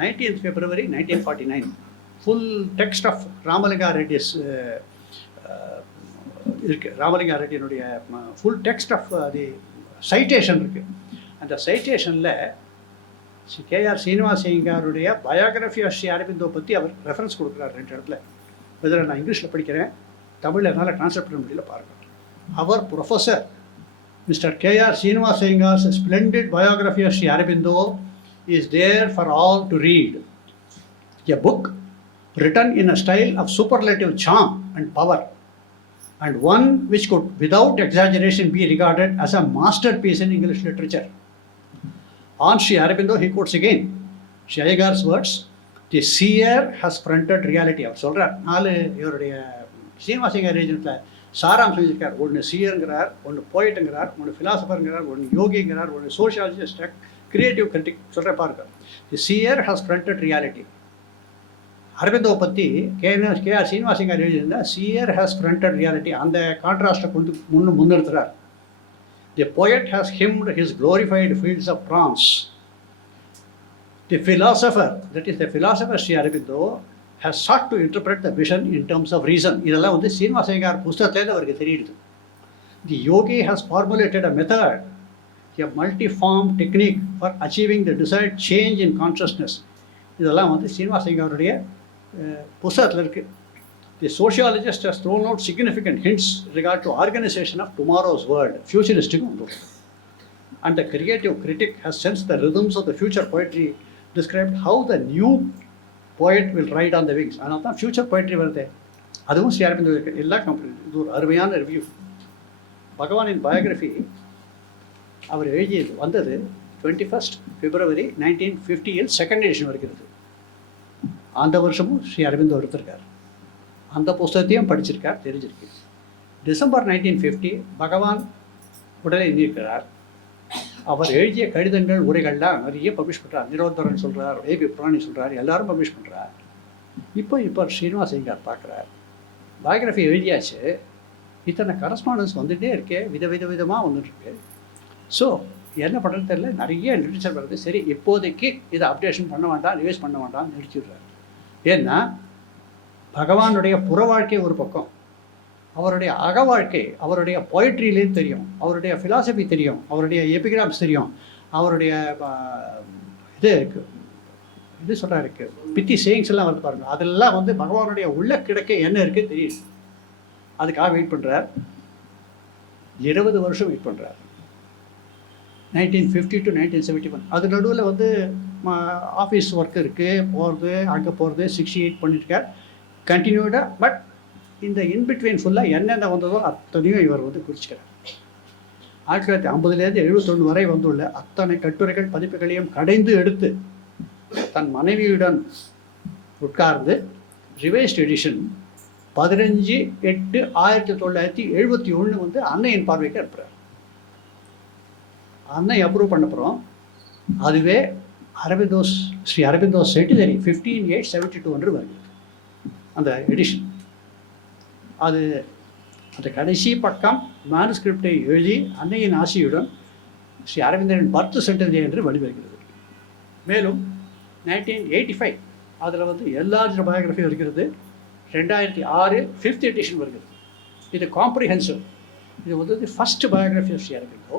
19th February 1949 full text of Ramalinga Reddy's இருக்குது. ராமலிங்கா ரெட்டியினுடைய ஃபுல் டெக்ஸ்ட் ஆஃப் அது சைட்டேஷன் இருக்குது. அந்த சைட்டேஷனில் கேஆர் சீனிவாசையங்காருடைய பயோகிராஃபி ஆஃப் ஸ்ரீ அரபிந்தோ பற்றி அவர் ரெஃபரன்ஸ் கொடுக்குறார் 2 இடத்துல. இதில் நான் இங்கிலீஷில் படிக்கிறேன், தமிழில் என்னால் ட்ரான்ஸ்லேட் பண்ண முடியல பாருங்கள். அவர் professor Mr. K.R. Srinivas Iyengar's splendid biography of Sri Aurobindo is there for all to read. A book written in a style of superlative charm and power, and one which could without exaggeration be regarded as a masterpiece in English literature. On Sri Aurobindo he quotes again Sri Iyengar's words, "The seer has fronted reality." அவர் சொல்கிறார், 4 இவருடைய சீனிவாச ஐயங்கார் ரீஜனத்தில் சாராம்சம் எழுதியிருக்கார். ஒன்று சீயருங்கிறார், ஒன்று போயிட்டுங்கிறார், ஒன்று ஃபிலாசபருங்கிறார், ஒன்று யோகிங்கிறார், ஒன்று sociologist, creative critic சொல்கிற பாருங்க. The seer has fronted reality. Aurobindo பற்றி கேஆர் சீனிவாசங்கார் எழுதியிருந்தா சீயர் ஹாஸ் ஃப்ரண்டட் ரியாலிட்டி, அந்த கான்ட்ராஸ்ட்டை முன்னிறுத்துறார். The poet has hymned his glorified fields of bronze. The philosopher, that is the philosopher Shri Aurobindo, has sought to interpret the vision in terms of reason. இதெல்லாம் வந்து சீனிவாச ஐயங்கார் புஸ்தகத்திலேருந்து அவருக்கு தெரியுது. The yogi has formulated a method, a multi-form technique for achieving the desired change in consciousness. இதெல்லாம் வந்து சீனிவாச ஐயங்காருடைய புஸ்தகத்தில் இருக்குது. The sociologist has thrown out significant hints regard to organization of tomorrow's world, futuristic. And the creative critic has sensed the rhythms of the future poetry, described how the new poet will ride on the wings. அதனால தான் future poetry வருது, அதுவும் ஸ்ரீ அரபிந்தோ இருக்குது. எல்லா company இது ஒரு அருமையான review. பகவானின் பயோகிராஃபி அவர் எழுதி வந்தது 21st February 1950 செகண்ட் எடிஷன் வருகிறது. அந்த வருஷமும் ஸ்ரீ அரபிந்தோ எடுத்திருக்கார். அந்த புஸ்தகத்தையும் படிச்சிருக்கார், தெரிஞ்சிருக்கு. டிசம்பர் 1950 பகவான் உடலை நீக்கிறார். அவர் எழுதிய கடிதங்கள் உரைகள்லாம் நிறைய பப்ளிஷ் பண்ணுறார். நிரோதரன் சொல்கிறார், ஏபி புராணி சொல்கிறார், எல்லாரும் பப்ளிஷ் பண்ணுறார். இப்போ ஸ்ரீனிவாச ஐயங்கார் பார்க்குறார், பயோகிராஃபி எழுதியாச்சு, இத்தனை கரஸ்பாண்டன்ஸ் வந்துகிட்டே இருக்கே, விதமாக வந்துட்டுருக்கு. ஸோ என்ன பண்ணுறது தெரியல, நிறைய லிட்ரேச்சர் வருது. சரி, இப்போதைக்கு இதை அப்டேஷன் பண்ண வேண்டாம், ரிவைஸ் பண்ண வேண்டாம் நிறுத்திடுறார். ஏன்னா பகவானுடைய புற வாழ்க்கை ஒரு பக்கம், அவருடைய அக வாழ்க்கை, அவருடைய போய்ட்ரியிலேயும் தெரியும், அவருடைய ஃபிலாசபி தெரியும், அவருடைய எபிகிராம்ஸ் தெரியும், அவருடைய இது சொல்கிறாரு பித்தி சேயிங்ஸ் எல்லாம் வந்து பாருங்கள். அதெல்லாம் வந்து பகவானுடைய உள்ள கிடக்க என்ன இருக்குது தெரியுது. அதுக்காக வெயிட் பண்ணுறார். 20 வருஷம் வெயிட் பண்ணுறார். 1950 to 1971. அது நடுவில் வந்து ஆஃபீஸ் ஒர்க் இருக்குது, போகிறது அங்கே போகிறது, 68 பண்ணியிருக்கார் கண்டினியூடாக. பட் இந்த இன்பிட்வீன் ஃபுல்லாக என்னென்ன வந்ததோ அத்தனையும் இவர் வந்து குறிச்சிக்கிறார். 1950 71 வரை வந்துள்ள அத்தனை கட்டுரைகள் பதிப்புகளையும் கடைந்து எடுத்து தன் மனைவியுடன் உட்கார்ந்து ரிவைஸ்ட் எடிஷன் 15/8/1971 வந்து அன்னையின் பார்வைக்கு அனுப்புகிறார். அன்னை அப்ரூவ் பண்ணப்புறம் அதுவே ஸ்ரீ அரபிந்தோஸ் செட்டிலரி 15/8/72 என்று வருகிறது அந்த எடிஷன். அது அந்த கடைசி பக்கம் மேனுஸ்கிரிப்டை எழுதி அன்னையின் ஆசியுடன் ஸ்ரீ அரவிந்தரின் பர்த் சென்டென்ஸ் என்று வெளிவருகிறது. மேலும் 1985 அதில் வந்து எல்லாரும் பயோகிராஃபி இருக்கிறது. 2006 5th எடிஷன் வருகிறது. இது காம்ப்ரிஹென்சிவ். இது வந்து first biography of Sri Aurobindo.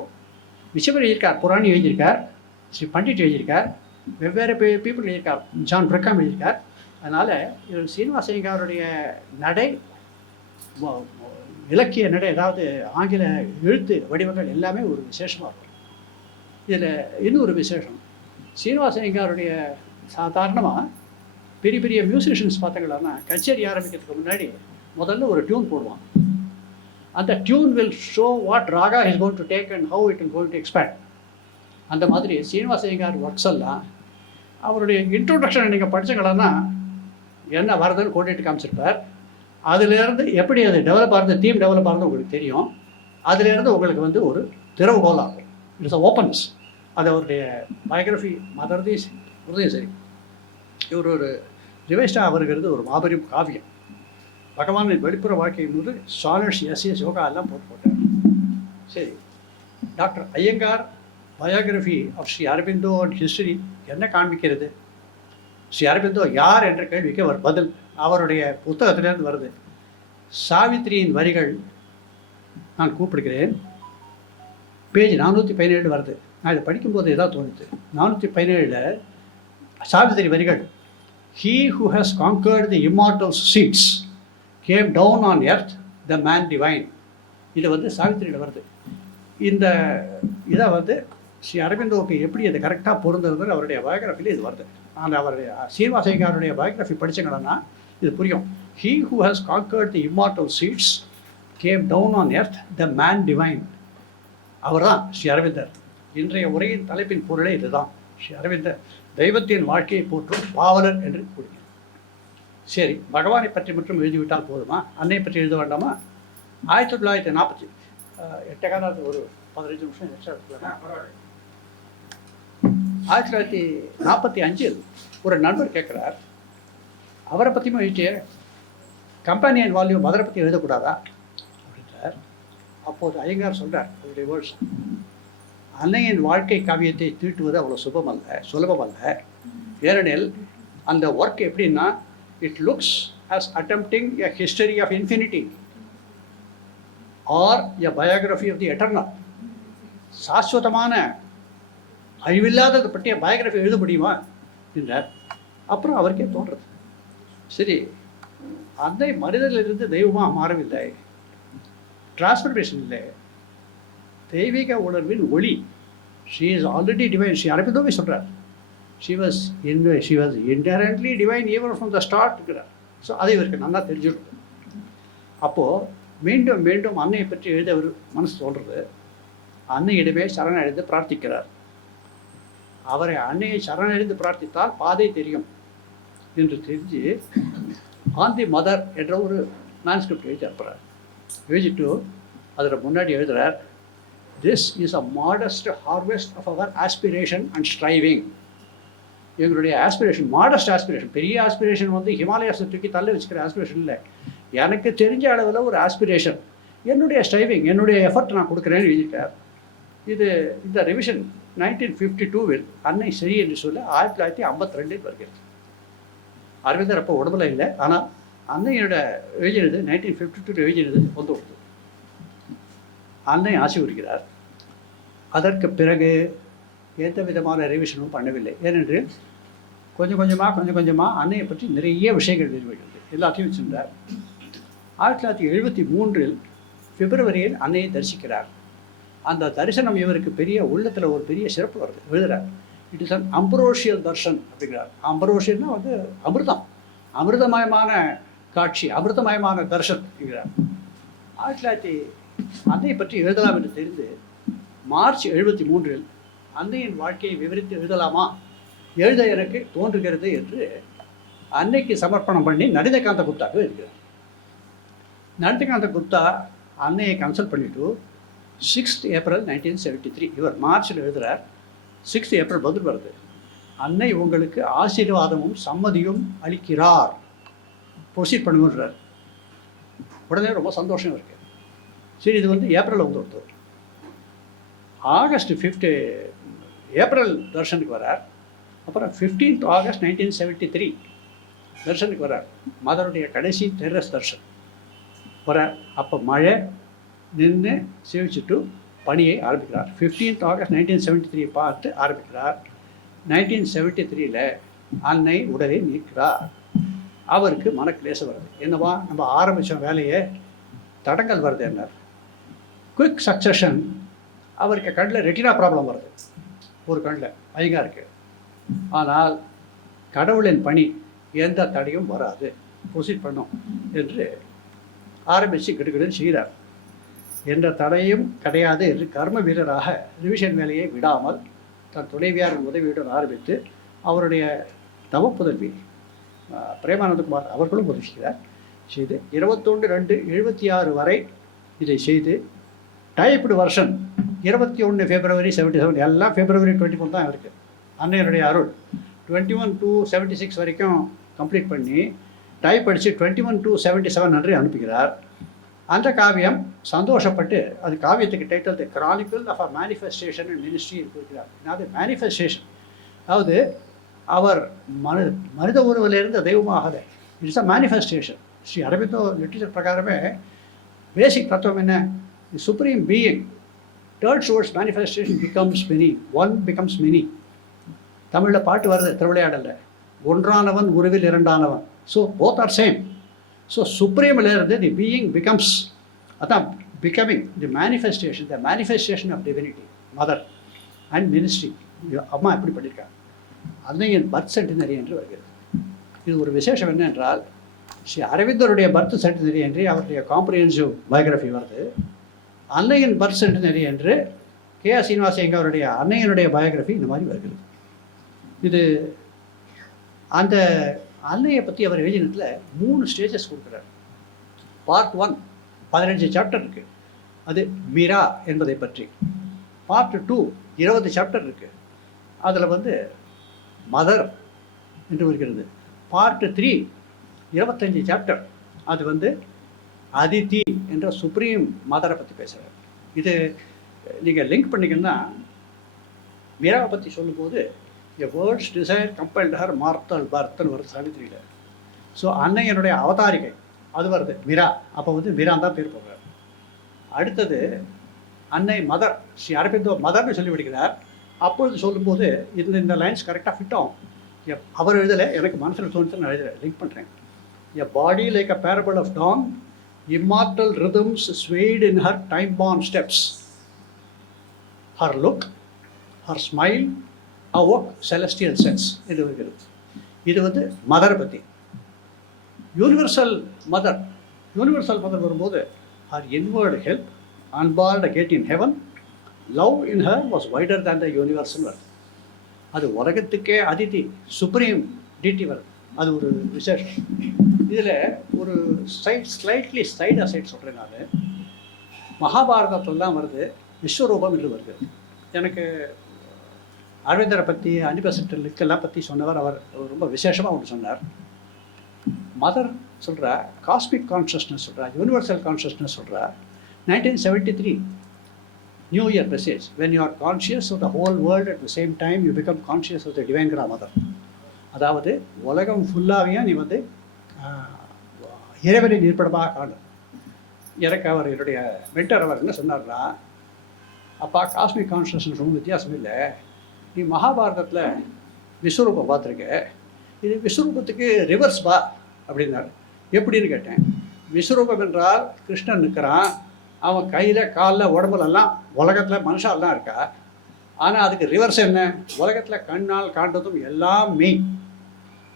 விஷயம் எழுதியிருக்கார், புராணி எழுதியிருக்கார், ஸ்ரீ பண்டிட் எழுதியிருக்கார், வெவ்வேறு பீப்புள் எழுதியிருக்கார், ஜான் பிரக்காம் எழுதியிருக்கார். அதனால் இவர் சீனிவாச ஐயங்காருடைய நடை, இலக்கிய நடை, அதாவது ஆங்கில எழுத்து வடிவங்கள் எல்லாமே ஒரு விசேஷமாக இருக்கும். இதில் இன்னும் ஒரு விசேஷம், சீனிவாச ஐயங்காருடைய சாதாரணமாக பெரிய பெரிய மியூசிஷியன்ஸ் பார்த்தீங்கன்னா கச்சேரி ஆரம்பிக்கிறதுக்கு முன்னாடி முதல்ல ஒரு டியூன் போடுவான். அந்த tune will show what raga is going to take and how it is going to expand. அந்த மாதிரி ஸ்ரீனிவாச ஐயங்கார் ஒர்க்ஸ் எல்லாம் அவருடைய இன்ட்ரோடக்ஷனை நீங்கள் படித்தீங்கன்னா என்ன வருதுன்னு கொண்டுட்டு காமிச்சிருப்பார். அதிலேருந்து எப்படி அது டெவலப் ஆகிறது, தீம் டெவலப் ஆகிறது உங்களுக்கு தெரியும். அதிலேருந்து உங்களுக்கு வந்து ஒரு திறவுகோல் ஆகும். It's a opens. அது அவருடைய பயோகிராஃபி மதர்தையும் சரி. இவர் ஒரு ரிவைஸ்டா அவருங்கிறது ஒரு மாபெரும் காவியம். பகவானின் வெளிப்புற வாழ்க்கை போது சாலர்ஸ் எஸ்எஸ் யோகா எல்லாம் போட்டார். சரி, doctor Iyengar biography of Sri Aurobindo and history என்ன காண்பிக்கிறது? ஸ்ரீ அரபிந்தோ யார் என்ற கேள்விக்கு அவர் பதில் அவருடைய புத்தகத்திலேருந்து வருது. சாவித்திரியின் வரிகள் நான் கூப்பிடுகிறேன். பேஜ் 417 வருது. நான் இதை படிக்கும்போது எதாவது தோணுது. 417 சாவித்திரி வரிகள். He who has conquered the immortal seats came down on earth, the man divine. இது வந்து சாவித்திரியில் வருது. இந்த இதை வந்து ஸ்ரீ அரவிந்தோவுக்கு எப்படி அது கரெக்டாக பொருந்துறது அவருடைய பயோகிராஃபியில் இது வருது. ஆனால் அவருடைய ஸ்ரீனிவாச ஐயங்காருடைய பயோகிராஃபி படித்தீங்கன்னா இது புரியும். He who has conquered the immortal seats came down on earth, the man divine. அவர் தான் ஸ்ரீ அரவிந்தர். இன்றைய உரையின் தலைப்பின் பொருளே இதுதான். ஸ்ரீ அரவிந்தர் தெய்வத்தின் வாழ்க்கையை போற்றும் பாவலர் என்று கூறுகிறார். சரி, பகவானை பற்றி மட்டும் எழுதிவிட்டால் போதுமா? அன்னை பற்றி எழுத வேண்டாமா? 1948 ஒரு 15 நிமிஷம் எக்ஸ்ட்ரா எடுத்துக்கலாம். 1945 ஒரு நண்பர் கேட்குறார், அவரை பற்றியும் எழுதிட்டு கம்பெனியன் வால்யூம் மதரை பற்றி எழுதக்கூடாதா அப்படின்றார். அப்போது ஐயங்கார் சொல்கிறார், அவருடைய வேர்ட்ஸ், அன்னையின் வாழ்க்கை காவியத்தை தீட்டுவது அவ்வளோ சுலபமல்ல. ஏனெனில் அந்த ஒர்க் எப்படின்னா, it looks as attempting a history of infinity or a biography of the eternal. சாஸ்வதமான அழிவில்லாததை பற்றிய பயோகிராஃபி எழுத முடியுமா என்றார். அப்புறம் அவருக்கே தோன்றது, சரி, அன்னை மனிதனிலிருந்து தெய்வமாக மாறவில்லை, டிரான்ஸ்ஃபர்மேஷன் இல்லை, தெய்வீக உணர்வின் ஒளி. She is already divine. Shri அரபிந்தோவே சொல்கிறார், she was inherently divine even from the ஸ்டார்ட்ங்கிறார். ஸோ அதை இவருக்கு நல்லா தெரிஞ்சிருக்கு. அப்போது மீண்டும் மீண்டும் அன்னையை பற்றி எழுத ஒரு மனசு சொல்கிறது. அன்னையிடமே சரணடைந்து பிரார்த்திக்கிறார். அவரை அன்னையை சரணடைந்து பிரார்த்தித்தால் பாதை தெரியும் என்று தெரிஞ்சு ஆன் தி மதர் என்ற ஒரு மேன்ஸ்கிரிப்ட் எழுதி அனுப்புகிறார். எழுதிட்டு அதில் முன்னாடி எழுதுகிறார், this is a modest harvest of our aspiration and striving. எங்களுடைய ஆஸ்பிரேஷன், மாடஸ்ட் ஆஸ்பிரேஷன், பெரிய ஆஸ்பிரேஷன் வந்து ஹிமாலயாஸை தூக்கி தள்ளி வச்சுக்கிற ஆஸ்பிரேஷன் இல்லை, எனக்கு தெரிஞ்ச அளவில் ஒரு ஆஸ்பிரேஷன், என்னுடைய ஸ்ட்ரைவிங், என்னுடைய எஃபர்ட் நான் கொடுக்குறேன்னு எழுதிட்டார். இந்த ரிவிஷன் 1952 அன்னை சரி என்று சொல்ல 1952 வருகிறது. அரவிந்தர் அப்போ உடம்புல இல்லை, ஆனால் அன்னையோட எழுதினது 1952 எழுதினது வந்து கொடுத்தது. அன்னை ஆசீர்வதிக்கிறார். அதற்கு பிறகு எந்த விதமான ரிவிஷனும் பண்ணவில்லை. ஏனென்று கொஞ்சம் கொஞ்சமாக அன்னையை பற்றி நிறைய விஷயங்கள் நிறுவனது, எல்லாத்தையும் வச்சுருந்தார். 1973 பிப்ரவரியில் அன்னையை தரிசிக்கிறார். அந்த தரிசனம் இவருக்கு பெரிய உள்ளத்தில் ஒரு பெரிய சிறப்பு வருது. எழுதுகிறார், இட் இஸ் அன் அம்பரோஷியல் தர்ஷன் அப்படிங்கிறார். அம்பரோஷியல்னா வந்து அமிர்தம், அமிர்தமயமான காட்சி, அமிர்தமயமான தர்ஷன் அப்படிங்கிறார். 1900 அன்னையை பற்றி எழுதலாம் என்று தெரிந்து மார்ச் 73 அன்னையின் வாழ்க்கையை விவரித்து எழுதலாமா, எழுத எனக்கு தோன்றுகிறது என்று அன்னைக்கு சமர்ப்பணம் பண்ணி நளினகாந்த குப்தாவுக்கு இருக்கிறார். நளினகாந்த குப்தா அன்னையை கன்சல்ட் பண்ணிவிட்டு 6th April 1973 இவர் மார்ச்சில் எழுதுகிறார். 6th April பதில் வருது, அன்னை உங்களுக்கு ஆசீர்வாதமும் சம்மதியும் அளிக்கிறார், ப்ரொசீட் பண்ணுங்கன்றார். உடனே ரொம்ப சந்தோஷம் இருக்குது. சரி, இது வந்து ஏப்ரலில் வந்து ஒருத்தர் August 5th ஏப்ரல் தர்ஷனுக்கு வரார். அப்புறம் 15th August 1973 தர்ஷனுக்கு வரார். மதருடைய கடைசி டெரஸ் தர்ஷன் வரார். அப்போ மழை நின்று சேவிச்சுட்டு பணியை ஆரம்பிக்கிறார். 15th August 1973 பார்த்து ஆரம்பிக்கிறார். 1973 அன்னை உடலை நீக்கிறார். அவருக்கு மனக்கிலேசம் வருது. என்னவா, நம்ம ஆரம்பித்த வேலையை தடங்கல் வருது. என்ன குயிக் சக்சஷன். அவருக்கு கண்ணில் ரெட்டினா ப்ராப்ளம் வருது, ஒரு கண்ணில் ஐயங்காருக்கு. ஆனால் கடவுளின் பணி எந்த தடையும் வராது, ப்ரொசீட் பண்ணும் என்று ஆரம்பித்து கிடுகிடுன்னு செய்கிறார். எந்த தடையும் கிடையாது என்று கர்ம வீரராக ரிவிஷன் வேலையை விடாமல் தன் துணைவியாரின் உதவியுடன் ஆரம்பித்து அவருடைய தவப்புதல்வி பிரேமானந்தகுமார் அவர்களும் உதவுகிறார் செய்து 21/2/76 வரை இதை செய்து டைப்டு வருஷன் 21 February 77 எல்லாம் February 24 தான் இருக்குது. அன்னையனுடைய அருள் 21/2/76 வரைக்கும் கம்ப்ளீட் பண்ணி டைப் அடித்து 21/2/77 அன்று அனுப்புகிறார். அந்த காவியம் சந்தோஷப்பட்டு அது காவியத்துக்கு title the chronicle of a manifestation and ministry இருக்கிறார். அதாவது மேனிஃபெஸ்டேஷன், அதாவது அவர் மனித உருவிலிருந்து தெய்வமாகத, it's a manifestation. Shri Aurobindo literature பிரகாரமே பேசிக் தத்துவம் என்ன? The supreme being turns towards manifestation becomes many, one becomes many. தமிழில் பாட்டு வருது திருவிளையாடல, ஒன்றானவன் உருவில் இரண்டானவன். So both are same. So சுப்ரீமிலிருந்து தி பீயிங் பிகம்ஸ், அதான் becoming the manifestation of divinity, Mother and ministry. அம்மா எப்படி பண்ணியிருக்காங்க? அன்னையின் பர்த் சென்டினரி என்று வருகிறது. இது ஒரு விசேஷம் என்னென்றால், ஸ்ரீ அரவிந்தருடைய பர்த் சென்டினரி என்று அவருடைய காம்ப்ரிஹென்சிவ் பயோகிராஃபி வருது. அன்னையின் பர்த் சென்டினரி என்று K.R. சீனிவாசன் அவருடைய அன்னையனுடைய பயோகிராஃபி இந்த மாதிரி வருகிறது. இது அந்த அன்னையை பற்றி அவர் எழுதினத்தில் 3 ஸ்டேஜஸ் கொடுக்குறார். பார்ட் 1 15 சாப்டர் இருக்குது, அது மீரா என்பதை பற்றி. பார்ட் 2 20 சாப்டர் இருக்குது, அதில் மதர் என்று வருகிறது. பார்ட் 3 25 சாப்டர், அது அதிதி என்ற சுப்ரீம் மதரை பற்றி பேசுகிறார். இது நீங்கள் லிங்க் பண்ணிங்கன்னா மீராவை பற்றி சொல்லும்போது எ வேர்ட்ஸ் டிசைர் கம்பல்ட் ஹர் மார்த்தல் பர்த்னு வருது சாவித்திரியில். ஸோ அன்னையனுடைய அவதாரிகை அது வருது மீரா. அப்போ மீரான் தான் பேர் போகிறார். அடுத்தது அன்னை மதர், ஸ்ரீ அரவிந்தோ மதர்னு சொல்லி விடுகிறார். அப்பொழுது சொல்லும்போது இந்த லைன்ஸ் கரெக்டாக ஃபிட் ஆகும். அவர் எழுதலை, எனக்கு மனசில் தோணுச்சு, நான் எழுதலை, லிங்க் பண்ணுறேன். A body like a parable of dawn, immortal rhythms swayed in her time-born steps. Her look, her smile awoke celestial sense. இது வருகிறது. இது மதரை பற்றி. யூனிவர்சல் மதர் வரும்போது her inward help unbarred a gate in heaven, love in her was wider than the universal world. அது உலகத்துக்கே Aditi, supreme DD வருது. அது ஒரு விசேஷம். இதில் ஒரு ஸ்லைட்லி சைட் அசைட் சொல்கிறேன். நான் மகாபாரதத்திலாம் வருது, விஸ்வரூபம் என்று வருது. எனக்கு அரவிந்தரை பற்றி அனிபெசன்டெல்லாம் பற்றி சொன்னவர் அவர் ரொம்ப விசேஷமாக ஒன்று சொன்னார். மதர் சொல்கிறா, காஸ்மிக் கான்ஷியஸ்னஸ் சொல்கிறா, யூனிவர்சல் கான்ஷியஸ்னஸ் சொல்கிறா. 1973 new year message, when you are conscious of the whole world at the same time you become conscious of the divine grandmother. அதாவது உலகம் ஃபுல்லாகவே நீ இறைவனின் இருப்பிடமாக காணும். எனக்கு அவர் என்னுடைய மென்டர் அவர் என்ன சொன்னார்னா, அப்பா காஸ்மிக் கான்ஷியஸ்னஸ் ரொம்ப வித்தியாசம் இல்லை. நீ மகாபாரதத்தில் விஸ்வரூபம் பார்த்துருக்க, இது விஸ்வரூபத்துக்கு ரிவர்ஸ் பா அப்படின்னாரு. எப்படின்னு கேட்டேன். விஸ்வரூபம் என்றால் கிருஷ்ணன் நிற்கிறான், அவன் கையில் காலில் உடம்புலெல்லாம் உலகத்தில் மனுஷாலாம் இருக்கா. ஆனால் அதுக்கு ரிவர்ஸ் என்ன? உலகத்தில் கண்ணால் காண்றதும் எல்லாம் மெய்.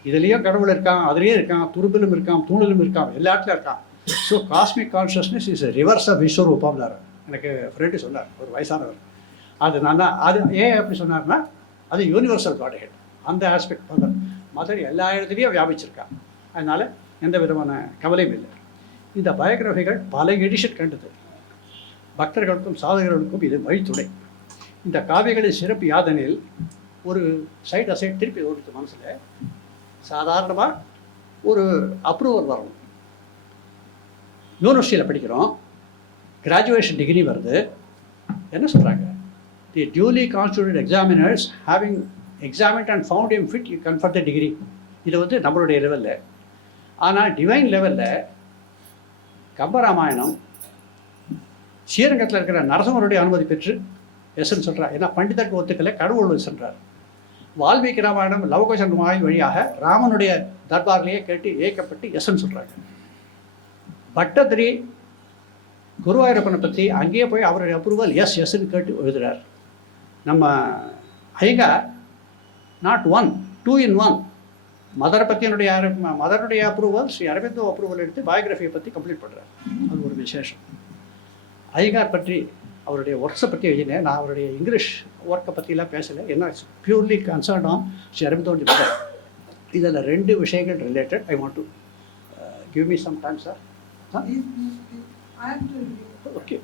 இதுலேயும் கடவுள் இருக்கான், அதுலேயும் இருக்கான், துருபிலும் இருக்கான், தூணிலும் இருக்கான், எல்லா இடத்துலையும் இருக்கான். So cosmic consciousness is reverse of விஸ்வரூபம்னார். எனக்கு ஃப்ரெண்டு சொன்னார், ஒரு வயசானவர். அது நான் அது ஏன் அப்படி சொன்னார்னா, அது யூனிவர்சல் காட்ஹெட். அந்த ஆஸ்பெக்ட் மதர் எல்லா இடத்துலையும் வியாபிச்சிருக்கான். அதனால் எந்த விதமான கவலையும் இல்லை. இந்த பயோகிராஃபிகள் பல எடிஷன் கண்டது. பக்தர்களுக்கும் சாதகர்களுக்கும் இது வழித்துணை. இந்த காவியங்களின் சிறப்பு யாதனில் ஒரு சைட் அசைட் திருப்பி ஓடுது மனசில். சாதாரணமாக ஒரு அப்ரூவல் வரணும். யூனிவர்சிட்டியில் படிக்கிறோம், கிராஜுவேஷன் டிகிரி வருது. என்ன சொல்கிறாங்க? The duly constituted examiners having examined and found him fit you confer the degree. இது நம்மளுடைய லெவலில். ஆனால் டிவைன் லெவலில் கம்பராமாயணம் ஸ்ரீரங்கத்தில் இருக்கிற நரசிம்மருடைய அனுமதி பெற்று எஸ்ன்னு சொல்கிறார். ஏன்னா பண்டிதருக்கு ஒத்துக்கலை, கடவுள் சொல்கிறார். வால்மீகி ராமாயணம் லவகுசன் வாயில் வழியாக ராமனுடைய தர்பார்லேயே கேட்டு ஏக்கப்பட்டு எஸ்ன்னு சொல்கிறாங்க. பட்டத்திரி குருவாயூரப்பனை பற்றி அங்கேயே போய் அவருடைய அப்ரூவல் எஸ்ன்னு கேட்டு எழுதுகிறார். நம்ம ஐயங்கார் நாட் 1, 2 in 1 மதரை பற்றி மதருடைய அப்ரூவல் ஸ்ரீ அரவிந்தோ அப்ரூவல் எடுத்து பயோகிராஃபியை பற்றி கம்ப்ளீட் பண்ணுறார். அது ஒரு விசேஷம். ஐயங்கார் பற்றி அவருடைய ஒர்க்ஸை பற்றி எழுதினேன். நான் அவருடைய இங்கிலீஷ் ஒர்க்கை பற்றிலாம் பேசலை. என்ன purely concern on Sri Aurobindo Mother. இதில் 2 விஷயங்கள் related. I want to give me some time sir. I am doing it. Okay.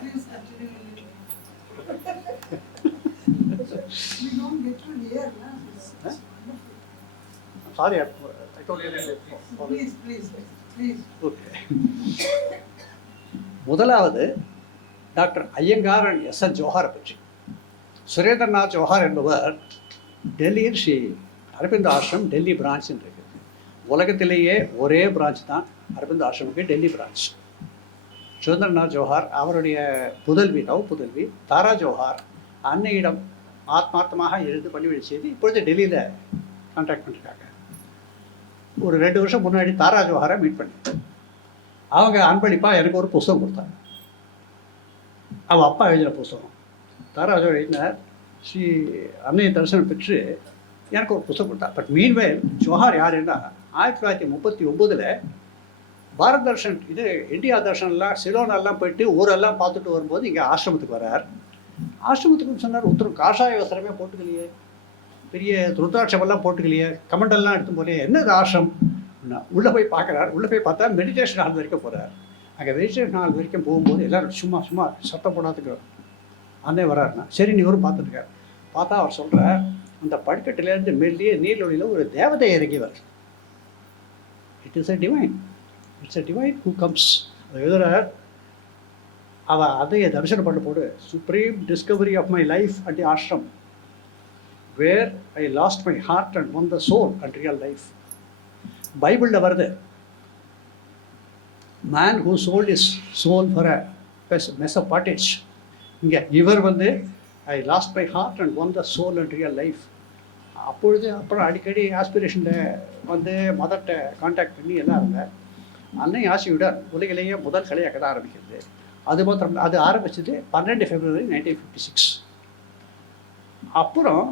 Please continue. We don't get to hear, na? Huh? Sorry, I told you. Please. Okay. முதலாவது doctor Iyengar and S N. ஜோஹாரை பற்றி. சுரேந்திரநாத் ஜோஹார் என்பவர் டெல்லியில் ஸ்ரீ அரவிந்த் ஆசிரம் டெல்லி பிரான்ச்னு இருக்குது. உலகத்திலேயே ஒரே branch தான் Aravind ஆசிரமுக்கு, Delhi branch. Surendranath Jauhar அவருடைய புதல்வி தாரா ஜோஹார் அன்னையிடம் ஆத்மார்த்தமாக எழுந்து பணிவிடை செய்து இப்பொழுது டெல்லியில் கான்டாக்ட் பண்ணியிருக்காங்க. ஒரு 2 வருஷம் முன்னாடி தாரா ஜோஹாரை மீட் பண்ணேன். அவங்க அன்பளிப்பாக எனக்கு ஒரு புஸ்தகம் கொடுத்தாங்க. அவள் அப்பா எழுதின புஸ்தகம். தாரா ஜோஹார் எழுதினார். ஸ்ரீ அன்னையை தரிசனம் பெற்று எனக்கு ஒரு புஸ்தகம் கொடுத்தா. பட் மீன்வேல் ஜோஹார் யாருன்னா 1939 பாரத் தர்ஷன் இது இந்தியா தர்ஷன்லாம் சிலோனெல்லாம் போயிட்டு ஊரெல்லாம் பார்த்துட்டு வரும்போது இங்கே ஆசிரமத்துக்கு வரார். ஆசிரமத்துக்கு சொன்னார், ஒருத்தரும் காஷாய வஸ்திரமே போட்டுக்கலையே, பெரிய ருத்ராட்சமெல்லாம் போட்டுக்கலையே, கமண்டெல்லாம் எடுத்து போலையே, என்னது ஆசிரம்? உள்ளே போய் பார்க்குறார். உள்ளே போய் பார்த்தா மெடிடேஷன் ஹால் வரைக்கும் போகிறார். அங்கே மெடிடேஷன் ஹால் வரைக்கும் போகும்போது எல்லோரும் சும்மா சத்தம் போடாதுக்கு அண்ணே வர்றாருன்னா சரி நீ ஒரு பார்த்துருக்கார். பார்த்தா அவர் சொல்கிறார், அந்த படுக்கட்டிலேருந்து மெல்லிய நீர்வழியில் ஒரு தேவதை இறங்கி வருது. It is a divine. It's a divine who comes. அதை எழுதுறார். அவள் அதையை தரிசனம் பண்ண போடு. Supreme discovery of my life at the ashram where I lost my heart and won the soul and real life. பைபிளில் வருது, man who sold his soul for a mess of pottage. இங்கே இவர் I lost my heart and won the soul and real life. அப்புறம் அடிக்கடி ஆஸ்பிரேஷனில் மதர்கிட்ட contact பண்ணி எல்லாம் இருந்தேன். அன்னை ஆசையுடன் உலகிலேயே முதல் கலையாக கதை ஆரம்பிக்கிறது. அது மாத்திரம் அது ஆரம்பிச்சது 12 February 1956. அப்புறம்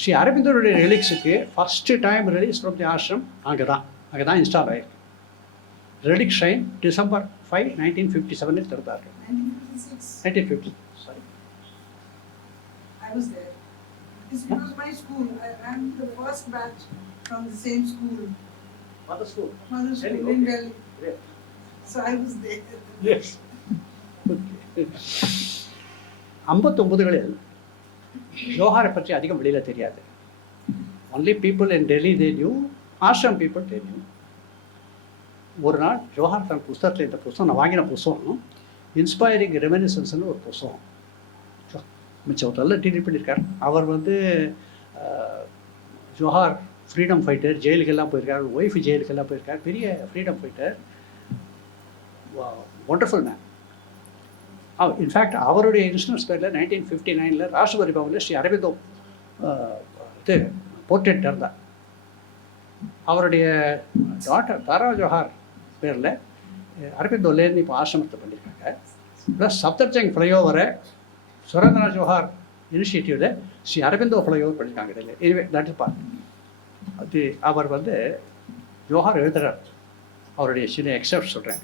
ஸ்ரீ அரவிந்தருடைய ரிலிக்ஸுக்கு first time release from the Ashram அங்கே தான் இன்ஸ்டால் ஆகிருக்கு. ரிலிக் ஷைன் December 5, 1957 திறந்தார்கள். 1950. Sorry. I was there. It was my school. I am the first batch from the same school. Mother school. Mother school Delhi, in okay. Delhi. Great. So I was there. Yes. 59களில் ஜோஹாரை பற்றி அதிகம் வெளியில் தெரியாது. Only people in Delhi they knew, ashram people they knew. ஒரு நாள் ஜோஹார் தன் புஸ்தகத்தில், இந்த புஸ்தகம் நான் வாங்கின புஸ்தகம் இன்ஸ்பைரிங் ரெமினிசன்ஸ்னு ஒரு புஸ்தகம் மிச்சத்தில் டீல் பண்ணியிருக்கார். அவர் ஜோஹார் ஃப்ரீடம் ஃபைட்டர், ஜெயிலுக்கெல்லாம் போயிருக்கார், ஒய்ஃப் ஜெயிலுக்கெல்லாம் போயிருக்கார், பெரிய freedom fighter, wonderful man. In fact அவருடைய இன்சூரன்ஸ் பேரில் 1959 ராஷ்டிரபதி பவனில் ஸ்ரீ அரவிந்தோ இது போர்ட்ரேட் இருந்தார். அவருடைய டாட்டர் தாரா ஜோஹார் பேரில் அரவிந்தோலேருந்து இப்போ ஆசிரமத்தை பண்ணியிருக்காங்க. ப்ளஸ் சப்தர்ஜங் ஃப்ளைஓவரை சுரேந்திரநாத் ஜோஹார் இனிஷியேட்டிவில் ஸ்ரீ அரவிந்தோ ஃப்ளைஓவர் பண்ணியிருக்காங்க இடையில. இதுவே தட் இஸ் பார்ட். அது அவர் ஜோஹார் எழுதுகிறார். அவருடைய சில எக்ஸப்ட் சொல்கிறேன்.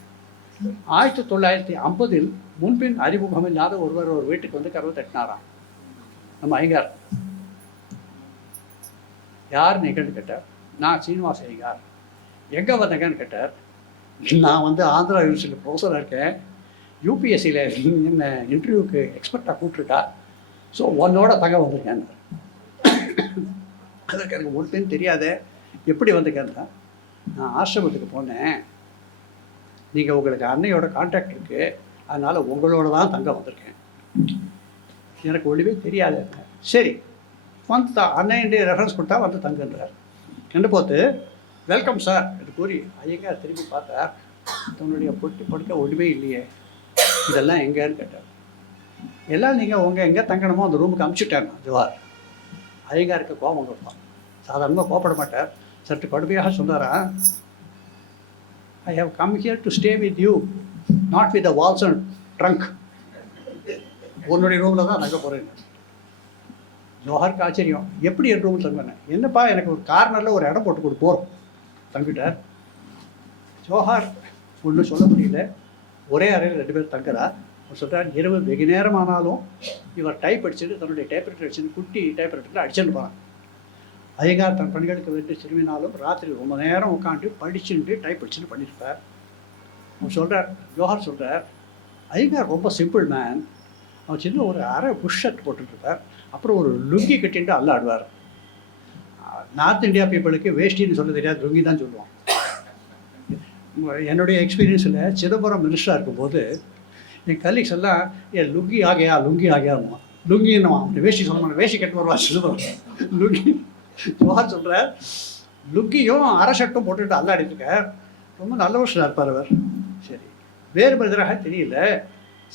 1950 முன்பின் அறிமுகம் இல்லாத ஒருவர் ஒரு வீட்டுக்கு கதவு தட்டினாராம். நம்ம ஐயங்கார். யார் நீங்கள்னு கேட்டார். நான் சீனிவாச ஐயங்கார். எங்கே வந்தங்கன்னு கேட்டார். நான் ஆந்திரா யூனிவர்சிட்டியில் ப்ரொஃபஸராக இருக்கேன். யூபிஎஸ்சியில் என்ன இன்டர்வியூக்கு எக்ஸ்பர்ட்டாக கூப்பிட்ருக்கா. ஸோ உன்னோட தங்க வந்திருக்கேன். அதற்கு எனக்கு முன்பின் தெரியாத எப்படி வந்திருக்கேன்னா, நான் ஆசிரமத்துக்கு போனேன். நீங்கள் உங்களுக்கு அன்னையோட கான்டாக்ட் இருக்குது, அதனால் உங்களோட தான் தங்க வந்திருக்கேன். எனக்கு ஒளிவே தெரியாது. சரி அன்னையுடைய ரெஃபரன்ஸ் கொடுத்தா தங்குன்றார். என்ன போத்து வெல்கம் சார் என்று கூறி ஐயங்கார் திரும்பி பார்த்தார். தன்னுடைய பொட்டி படுக்க ஒளிவே இல்லையே, இதெல்லாம் எங்கேன்னு கேட்டார். எல்லாம் நீங்கள் எங்கே தங்கணுமோ அந்த ரூமுக்கு அனுப்பிச்சுட்டேன் ஜோஹார். ஐயங்காருக்கு கோபம் கொடுப்பான். சாதாரணமாக கோபப்பட மாட்டார். சற்று கடுமையாக சொன்னாரா, I have come here to stay with you, not with the walls and trunk. உன்னுடைய ரூமில் தான் தங்க போகிறேன். ஜோஹருக்கு ஆச்சரியம், எப்படி என் ரூம் தங்கினேன், என்னப்பா எனக்கு ஒரு கார்னரில் ஒரு இடம் போட்டு கொடு போகிறோம் தங்கிட்டார். ஜோஹார் ஒன்றும் சொல்ல முடியல, ஒரே அறையில் 2 பேர் தங்குறா. அவர் சொல்கிறார், இரவு வெகு நேரம் ஆனாலும் இவர் டைப் அடிச்சுட்டு தன்னுடைய டைப்ரைட்டர் அடிச்சுட்டு குட்டி டைப்ரைட்டரில் அடிச்சுட்டு போகிறான். ஐயங்கார் தன் பணிகளுக்கு வந்து திரும்பினாலும் ராத்திரி ரொம்ப நேரம் உட்காந்து படிச்சுட்டு டைப் அடிச்சுட்டு பண்ணியிருப்பார். அவர் சொல்கிறார், ஜோஹார் சொல்கிறார், ஐயங்கார் ரொம்ப சிம்பிள் மேன். அவர் சின்ன ஒரு அரை புஷ் ஷர்ட் போட்டுருப்பார், அப்புறம் ஒரு லுங்கி கட்டிட்டு அல்லாடுவார். நார்த் இந்தியா பீப்புளுக்கு வேஷ்டின்னு சொல்ல தெரியாது, லுங்கி தான் சொல்லுவோம். என்னுடைய எக்ஸ்பீரியன்ஸில் சிதம்பரம் மினிஸ்டராக இருக்கும்போது என் கலீக்ஸ் எல்லாம் என் லுங்கி ஆகையாமா லுங்கின்னுவான். அவன் வேஷ்டி சொல்ல மாட்டேன், வேஷ்டி கட்டு வருவா சிதம்பரம் லுங்கி. ஜோஹார் சொல்கிறார், லுங்கியும் அரை ஷர்ட்டும் போட்டுட்டு அல்லாடிட்டு இருக்கார், ரொம்ப நல்ல வருஷம் இருப்பார் அவர். சரி, வேறு மனிதராக தெரியல.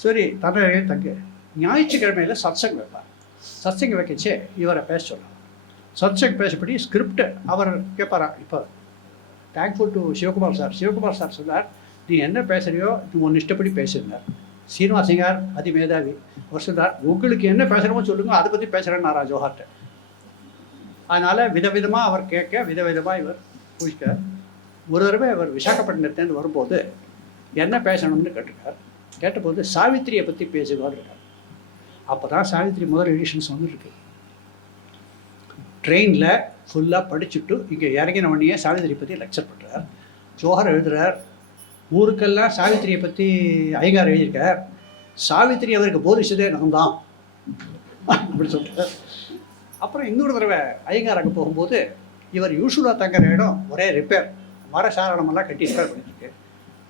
சரி, தமிழக தங்கு ஞாயிற்றுக்கிழமையில் சத்சங் வைப்பார். சத்சங் வைக்கச்சே இவரை பேச சொல்லலாம். சத்சங் பேசப்படி ஸ்கிரிப்ட் அவர் கேட்பாரா. இப்போ thankful to Sivakumar sir. Sivakumar sir சொன்னார், நீ என்ன பேசுகிறியோ நீ ஒன்று இஷ்டப்படி பேசுனார். சீனிவாசிங்கார் அதிமேதாவி அவர் சொன்னார், உங்களுக்கு என்ன பேசுகிறோமோ சொல்லுங்க, அதை பற்றி பேசுகிறேன்னாரா ஜோஹார்ட்ட. அதனால் விதவிதமாக அவர் கேட்க, விதவிதமாக இவர் பூஜிக்க. ஒரு தடவை அவர் விசாகப்பட்டினத்துலேருந்து வரும்போது என்ன பேசணும்னு கேட்டிருக்கார். கேட்டபோது சாவித்திரியை பற்றி பேசுவான்னு இருக்கார். அப்போ தான் சாவித்திரி முதல் எடிஷன்ஸ் வந்துருக்கு. ட்ரெயினில் ஃபுல்லாக படிச்சுட்டு இங்கே இறங்கின உடனே சாவித்திரி பற்றி லெக்சர் பண்ணுறார். ஜோஹர் எழுதுகிறார், ஊருக்கெல்லாம் சாவித்திரியை பற்றி ஐயங்கார் எழுதியிருக்கார், சாவித்திரி அவருக்கு போதிச்சதே நான் தான் அப்படி சொல்கிறார். அப்புறம் இன்னொரு தடவை ஐயங்கார் அங்கே போகும்போது இவர் யூஸ்வலாக தங்குற இடம் ஒரே ரிப்பேர், மர சாரணமெல்லாம் கட்டி ரிப்பேர் பண்ணிட்டுருக்கு.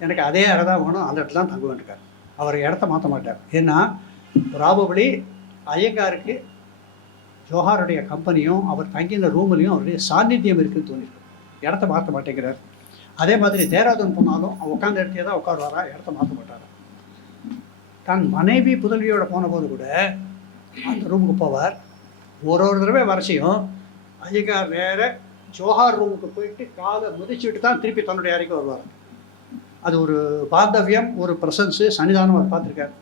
எனக்கு அதே அறை தான் வேணும், அந்த இடத்துல தான் தங்குவேன்ருக்கார். அவர் இடத்த மாற்ற மாட்டார். ஏன்னா ப்ராபபிளி ஐயங்காருக்கு ஜோஹாருடைய கம்பெனியும் அவர் தங்கின ரூம்லேயும் அவருடைய சாநித்தியம் இருக்குதுன்னு தோணிருக்கு. இடத்த மாற்ற மாட்டேங்கிறார். அதே மாதிரி தேராதூன் போனாலும் அவர் உட்காந்து இடத்தையே தான் உட்காருவாரா, இடத்த மாற்ற மாட்டாரா. தன் மனைவி புதல்வியோட போன போது கூட அந்த ரூமுக்கு போவார். ஒரு தடவை வரைச்சியும் ஐயங்கார் நேர ஜோஹார் ரூமுக்கு போயிட்டு காலை முதிச்சுட்டு தான் திருப்பி தன்னுடைய அறைக்கு வருவார். அது ஒரு பாந்தவியம், ஒரு பிரசன்ஸு, சன்னிதானம் அவர் பார்த்துருக்கார்.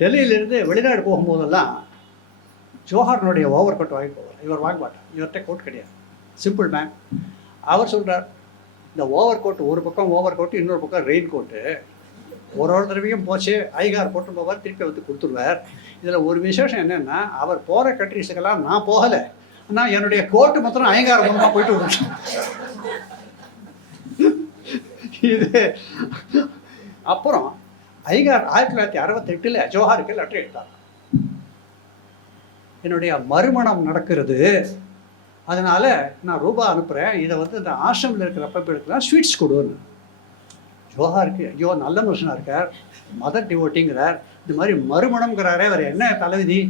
டெல்லியிலேருந்து வெளிநாடு போகும்போதெல்லாம் ஜோஹார்னுடைய ஓவர் கோட் வாங்கி போவார். இவர் வாங்க மாட்டார், இவர்கிட்ட கோட் கிடையாது, சிம்பிள் மேன். அவர் சொல்கிறார், இந்த ஓவர் கோட் ஒரு பக்கம் ஓவர் கோட்டு, இன்னொரு பக்கம் ரெயின் கோட்டு, ஒரு தடவையும் போச்சு ஐயங்கார் போட்டு போவார், திருப்பி வந்து கொடுத்துருவார். இதில் ஒரு விசேஷம் என்னென்னா, அவர் போகிற கண்ட்ரிஸுக்கெல்லாம் நான் போகலை, ஆனால் என்னுடைய கோட்டு மாத்திரம் ஐயங்கார் மூலமாக போயிட்டு வந்துட்டேன். இது அப்புறம் ஐயங்கார் 1968 ஜோஹாருக்கு லெட்டர் எடுத்தார். என்னுடைய மறுமணம் நடக்கிறது, அதனால் நான் ரூபா அனுப்புகிறேன், இதை வந்து இந்த ஆசிரமில் இருக்கிற பீப்புளுக்குலாம் ஸ்வீட்ஸ் கொடுன்னு. ஜோஹாருக்கு ஐயோ நல்ல மனுஷனாக இருக்கார், மதர் டிவோட்டிங்கிறார், இந்த மாதிரி மறுமணம்ங்கிறாரே, அவர் என்ன தலைவிதி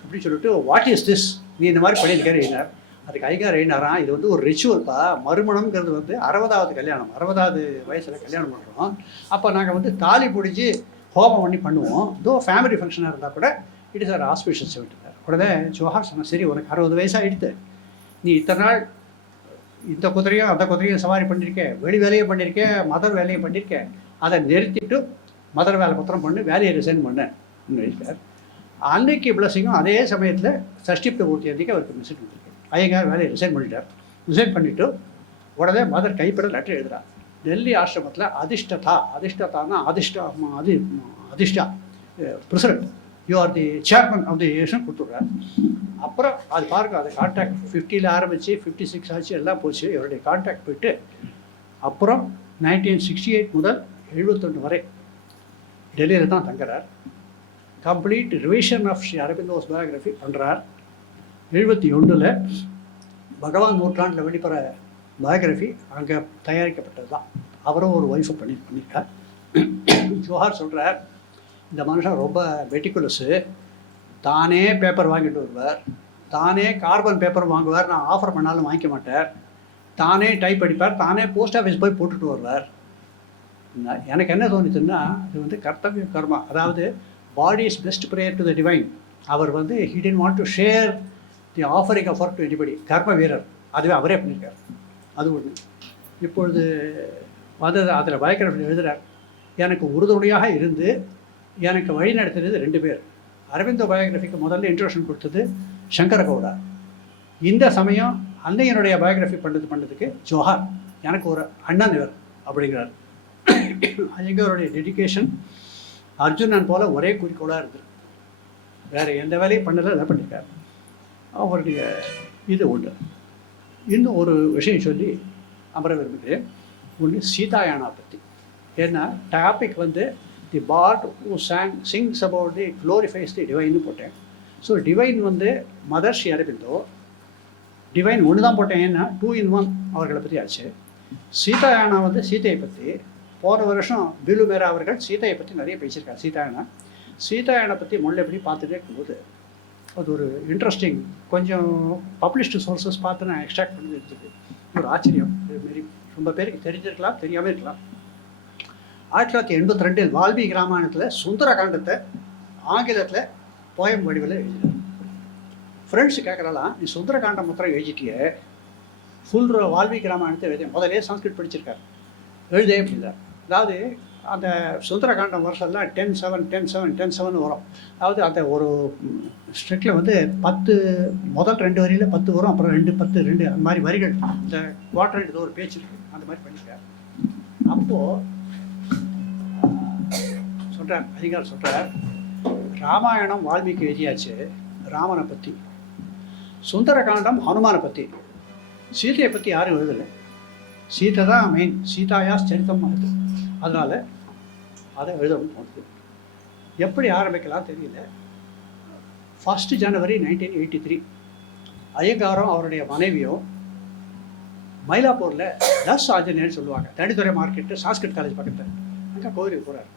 அப்படின்னு சொல்லிட்டு, வாட் இஸ் திஸ், நீ இந்த மாதிரி பண்ணியிருக்காரு எழுதினார். அதுக்கு ஐயங்கார் எழுதினாராம், இது வந்து ஒரு ரிச்சுவல்ப்பா, மறுமணம்ங்கிறது வந்து 60வது கல்யாணம், 60வது வயசில் கல்யாணம் பண்ணுறோம். அப்போ நாங்கள் வந்து தாலி பிடிச்சி ஹோமம் பண்ணி பண்ணுவோம், இதோ ஃபேமிலி ஃபங்க்ஷனாக இருந்தால் கூட இட் இஸ் ஆர் ஆஸ்பிஷியஸ் விட்டுட்டார். உடனே ஜோஹார் சொன்னால், சரி உனக்கு 60 வயசாக எடுத்து நீ இத்தனை நாள் இந்த குதிரையும் அந்த குதிரையும் சவாரி பண்ணியிருக்கேன், வெளி வேலையும் பண்ணியிருக்கேன், மதர் வேலையும் பண்ணியிருக்கேன், அதை நிறுத்திட்டு மதர் வேலை பத்திரம் பண்ணு, வேலையை ரிசைன் பண்ணேன் இருக்கார். அன்னைக்கு பிளஸிங்கும் அதே சமயத்தில் சஷ்டிப்த பூர்த்தி அன்றைக்கி அவருக்கு மெசேஜ் கொடுத்துருக்கு. ஐயங்கார் வேலையை ரிசைன் பண்ணிட்டார். ரிசைன் பண்ணிவிட்டு உடனே மதர் கைப்பட லெட்டர் எழுதுகிறார். டெல்லி ஆசிரமத்தில் அதிஷ்டானா அதிஷ்டா president, you are the chairman of the Asian கொடுத்துட்றார். அப்புறம் அது பாருங்கள், அது கான்டாக்ட் 50ல் ஆரம்பித்து 56 ஆச்சு, எல்லாம் போச்சு. இவருடைய கான்டாக்ட் போயிட்டு அப்புறம் 1968 முதல் 71 வரை டெல்லியில் தான் தங்குறார். Complete revision of Shri Aurobindo's biography பண்ணுறார். 71 பகவான் நூற்றாண்டில் வெளிப்பற பயோகிராஃபி அங்கே தயாரிக்கப்பட்டது தான். அவரும் ஒரு ஒய்ஃபை பண்ணியிருக்கார். ஜோஹார் சொல்கிறார், இந்த மனுஷன் ரொம்ப மெட்டிகுலஸு, தானே பேப்பர் வாங்கிட்டு வருவார், தானே கார்பன் பேப்பர் வாங்குவார், நான் ஆஃபர் பண்ணாலும் வாங்கிக்க மாட்டார், தானே டைப் அடிப்பார், தானே போஸ்ட் ஆஃபீஸ் போய் போட்டுட்டு வருவார். எனக்கு என்ன தோணுச்சுன்னா, இது வந்து கர்த்தவிய கர்மா, அதாவது body is best prayer to the divine. அவர் வந்து he didn't want to share the offering of work to anybody, கர்ம வீரர், அதுவே அவரே பண்ணியிருக்கார். அது ஒன்று. இப்பொழுது வந்து அதில் பயோகிராஃபி எழுதுகிறார், எனக்கு உறுதுணையாக இருந்து எனக்கு வழி நடத்துறது 2 பேர். அரவிந்தோ பயோகிராஃபிக்கு முதல்ல இன்ட்ரோடக்ஷன் கொடுத்தது சங்கரகவுடா. இந்த சமயம் அன்னையனுடைய பயோகிராஃபி பண்ணதுக்கு ஜோஹார், எனக்கு ஒரு அண்ணன் இவர் அப்படிங்கிறார். ஐயங்காருடைய டெடிகேஷன் அர்ஜுனன் போல் ஒரே குறிக்கோளாக இருந்தது, வேறு எந்த வேலையும் பண்ணலை, அதை பண்ணியிருக்காரு. அவருடைய இது உண்டு. இன்னும் ஒரு விஷயம் சொல்லி அமர விரும்புகிறேன். ஒன்று சீதாயானா பற்றி. ஏன்னா டாபிக் வந்து தி பாட் who Singh about the glorifies தி டிவைன்னு போட்டேன். ஸோ டிவைன் வந்து மதர் ஸ்ரீ அரபிந்தோ, டிவைன் ஒன்று தான் போட்டேன். ஏன்னா 2 in 1 அவர்களை பற்றி ஆச்சு. சீதாயானா வந்து சீதையை பற்றி போன வருஷம் பிலு மேரா அவர்கள் சீதையை பற்றி நிறைய பேசியிருக்காரு. சீதாயானை பற்றி முள்ள எப்படி பார்த்துட்டே இருக்கும்போது அது ஒரு இன்ட்ரெஸ்டிங், கொஞ்சம் பப்ளிஷ்டு சோர்ஸஸ் பார்த்து நான் எக்ஸ்ட்ராக்ட் பண்ணி இருந்தது. ஒரு ஆச்சரியம். இதுமாரி ரொம்ப பேருக்கு தெரிஞ்சிருக்கலாம், தெரியாமல் இருக்கலாம். 1982 வால்மீகி ராமாயணத்தில் சுந்தர காண்டத்தை ஆங்கிலத்தில் போயம் வடிவில் எழுதினார். ஃப்ரெண்ட்ஸு கேட்குறாலாம், நீ சுந்தர காண்டம் மாத்திரம் எழுதிட்டிய, ஃபுல் வால்மீகி ராமாயணத்தை எழுதி முதலே சன்ஸ்கிரிட் படிச்சிருக்காரு, எழுதே அப்படின்னார். அதாவது அந்த சுந்தர காண்டம் வருஷம்லாம் 10-7 10-7 10-7 வரும். அதாவது அந்த ஒரு ஸ்ட்ரிக்டில் வந்து 10 முதல் 2 வரியில் 10 வரும், அப்புறம் 2 10 2 அந்த மாதிரி வரிகள். இந்த குவார்டர் ஏதோ ஒரு பேச்சு இருக்குது, அந்த மாதிரி பண்ணியிருக்கார். அப்போது சொல்கிறார், அதிகாரம் சொல்கிறார், ராமாயணம் வால்மீகி எழுதியாச்சு ராமனை பற்றி, சுந்தர காண்டம் ஹனுமானை பற்றி, சீதையை பற்றி யாரும் எழுதலை. சீதை தான் மெயின், சீதாயா சரித்தம் ஆகுது. அதனால் அதை எழுதணும்னு தோணுது. எப்படி ஆரம்பிக்கலாம் தெரியல. 1 January 1983 ஐயங்காரும் அவருடைய மனைவியும் மயிலாப்பூரில் தஸ் ஆஞ்சநேயர்னு சொல்லுவாங்க, தனித்துறை மார்க்கெட்டு, சான்ஸ்கிரிட் காலேஜ் பக்கத்தில், அங்கே கோவிலுக்கு போகிறார்.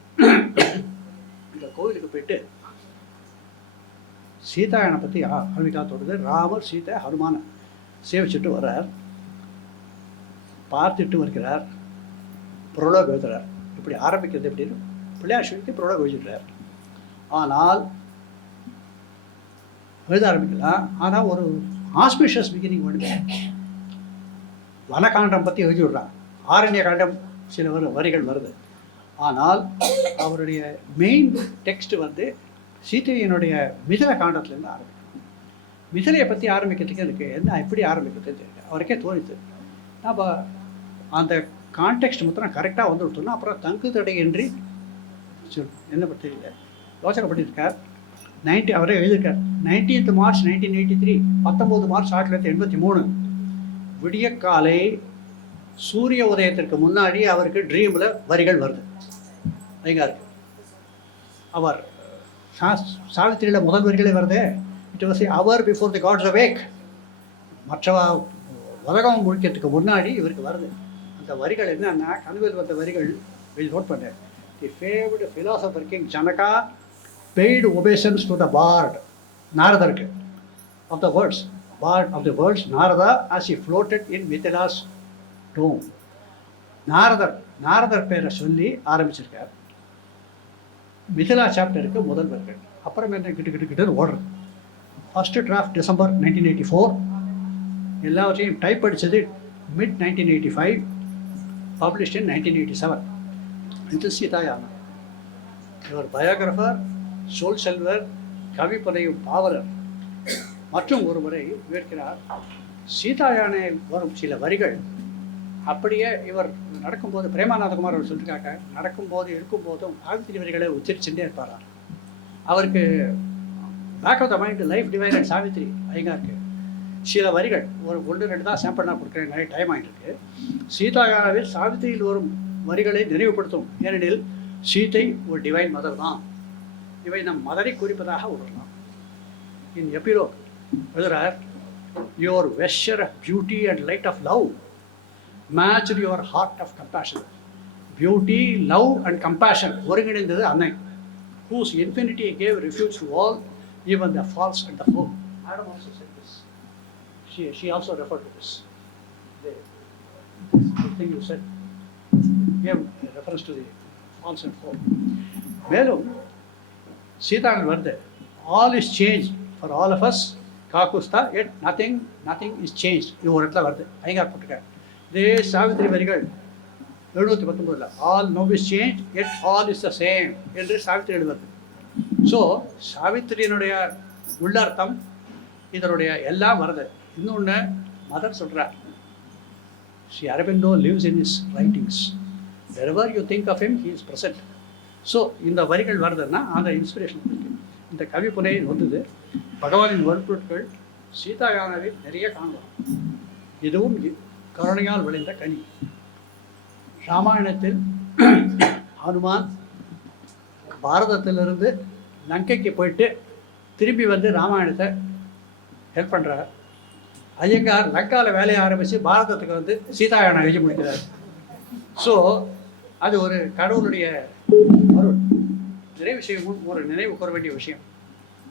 இந்த கோவிலுக்கு போயிட்டு சீதாயனை பற்றி ஆரம்பிக்கலாம் தோணுது. ராமர் சீதை ஹனுமானை சேவிச்சுட்டு வர்றார், பார்த்துட்டு வருகிறார், புரோலோக் எழுதுறார். இப்படி ஆரம்பிக்கிறது எப்படின்னு பிள்ளையார் சொல்லி புரோலோக் எழுதிடுறார். ஆனால் எழுத ஆரம்பிக்கலாம். ஆனால் ஒரு ஆஸ்பிஷியஸ் பிகினிங் ஒன்று. வனகாண்டம் பற்றி எழுதி விடுறான், ஆரண்ய காண்டம் சில வரிகள் வருது. ஆனால் அவருடைய மெயின் டெக்ஸ்ட் வந்து சீதையினுடைய மிதிலை காண்டத்துலேருந்து ஆரம்பிக்கும். மிதிலையை பற்றி ஆரம்பிக்கிறதுக்கு எனக்கு என்ன எப்படி ஆரம்பிக்கிறது அவருக்கே தோணித்து. நம்ம அந்த கான்டெக்ஸ்ட் மாத்திரம் கரெக்டாக வந்து விட்டோம்னா அப்புறம் தங்கு தடையின்றி என்ன தெரியல யோசனை பண்ணியிருக்கார். அவரே எழுதியிருக்கார். 19th March 1983, 19 மார்ச் 1983 விடியற்காலை சூரிய உதயத்திற்கு முன்னாடி அவருக்கு ட்ரீமில் வரிகள் வருது. ஐயங்காருக்கு அவர் சாவித்திரியில் முதல் வரிகளே வருது. It was hour before the gods awake. மற்ற உலகம் முழிக்கிறதுக்கு முன்னாடி இவருக்கு வருது. அந்த வரிகள் என்னன்னா, கனவில் வந்த வரிகள் நோட் பண்ணேன். The favoured philosopher king Janaka paid obeisance to the bard, நாரதருக்கு, of the words, bard of the words Narada as he floated in Mithila's dome. நாரதர் பேரை சொல்லி ஆரம்பிச்சிருக்கார். மிதிலா சாப்டருக்கு முதல் வரிகள். அப்புறம் என்ன கிட்டு ஓடுறது. ஃபஸ்ட்டு டிராஃப்ட் December 1984, எல்லாவற்றையும் டைப் அடித்தது mid 1985, பப்ளிஷ்ட் இன் 1987. இது சீதாயானா. இவர் பயோகிராஃபர், சொல் செல்வர், கவி புனையும் பாவலர். மற்றும் ஒரு முறை விவரிக்கிறார், சீதாயானையில் வரும் சில வரிகள் அப்படியே இவர் நடக்கும்போது, பிரேமானந்தகுமார் அவர் சொல்லியிருக்காங்க, நடக்கும்போது இருக்கும்போதும் சாவித்திரி வரிகளை உச்சரிச்சுட்டே இருப்பாராம். அவருக்கு back of the mind life divided Savitri ஐயங்காருக்கு சில வரிகள் ஒரு 1-2 தான் சாம்பிள் நான் கொடுக்குறேன், நிறைய டைம் ஆகிட்டு இருக்கு. சீதாயாவில் சாவித்திரியில் வரும் வரிகளை நினைவுபடுத்தும். ஏனெனில் சீதை ஒரு டிவைன் மதர் தான். இவை நம் மதரை குறிப்பதாக உணரலாம். இன் எபிலோக் எழுதுறார், your vesture of beauty and light of love matched your heart of compassion. Beauty, love and compassion ஒருங்கிணைந்தது அன்னை, whose infinity gave refuge to all, even the false and the fool. Adam also said this. She also referred to this. The thing you said gave reference to the false and fool. மேலும் சீதாவில் வருது, all is changed for all of us, காக்குஸ்தா, yet nothing is changed. இது ஒரு இடத்துல வருது, ஐயங்கார் போட்டுக்க. இதே சாவித்திரி வரிகள் 719, all now is changed all is the same என்று சாவித்திரி எழுதுவது. ஸோ சாவித்திரியினுடைய உள்ளர்த்தம் இதனுடைய எல்லாம் வருது. இன்னொன்று மதர் சொல்கிறார், Sri Aurobindo lives in his writings, wherever you think of him he is present. So இந்த வரிகள் வருதுன்னா அந்த இன்ஸ்பிரேஷன் இருக்குது. இந்த கவி புனையில் வந்தது பகவானின் வற்பொருட்கள் சீதாயானாவில் நிறைய காணலாம். இதுவும் கருணையால் விளைந்த கனி. ராமாயணத்தில் ஹனுமான் பாரதத்திலிருந்து லங்கைக்கு போயிட்டு திரும்பி வந்து ராமாயணத்தை ஹெல்ப் பண்ணுறார். ஐயங்கார் லங்காவில் வேலையை ஆரம்பித்து பாரதத்துக்கு வந்து சீதாயானம் எழுதி முடிக்கிறார். ஸோ அது ஒரு கடவுளுடைய அருள். நிறைவு செய்யவும் ஒரு நினைவு கூற வேண்டிய விஷயம்.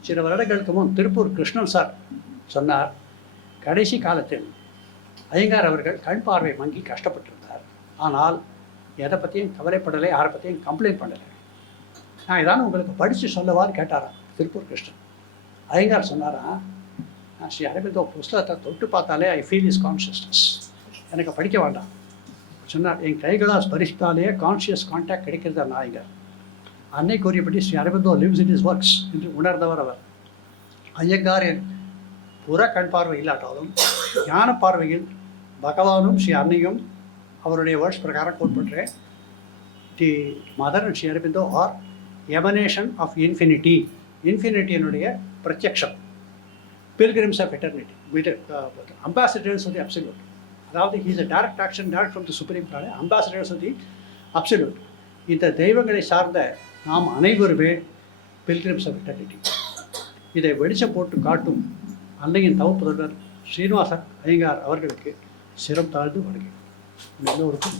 சில வருடங்களுக்கு முன் திருப்பூர் கிருஷ்ணன் சார் சொன்னார், கடைசி காலத்தில் ஐயங்கார் அவர்கள் கண் பார்வை மங்கி கஷ்டப்பட்டிருந்தார், ஆனால் எதை பற்றியும் கவலைப்படலை, யாரை பற்றியும் கம்ப்ளைண்ட் பண்ணலை. நான் இதான் உங்களுக்கு படித்து சொல்லவான்னு கேட்டாராம் திருப்பூர் கிருஷ்ணன். ஐயங்கார் சொன்னாராம், நான் ஸ்ரீ அரவிந்தோ புஸ்தகத்தை தொட்டு பார்த்தாலே ஐ ஃபீல் இஸ் கான்ஷியஸ்னஸ், எனக்கு படிக்க வேண்டாம் சொன்னார். என் கைகளால் ஸ்பரிசித்தாலே கான்ஷியஸ் கான்டாக்ட் கிடைக்கிறது நாயகர். அன்னை கூறியபடி Sri Aurobindo lives in his works என்று உணர்ந்தவர் அவர். ஐயங்காரின் புற கண் பார்வை இல்லாட்டாலும் ஞான பார்வையில் பகவானும் ஸ்ரீ அன்னையும் அவருடைய வேர்ட்ஸ் பிரகாரம் கோட்பற்றேன். The mother and Shri Aurobindo are emanation of infinity, இன்ஃபினிட்டியினுடைய பிரத்யக்ஷம், pilgrims of eternity, ambassadors of the absolute. அதாவது he's a direct action direct from the supreme planet, ambassadors of the absolute. இந்த தெய்வங்களை சார்ந்த நாம் அனைவருமே பில்கிரிம்ஸ் ஆஃப் எட்டர்னிட்டி. இதை வெளிச்சம் போட்டு காட்டும் அன்னையின் தவப்புதல்வர் ஸ்ரீனிவாசன் ஐயங்கார் அவர்களுக்கு சிரம் தாழ்ந்து வணங்குகிறேன். எல்லோருக்கும்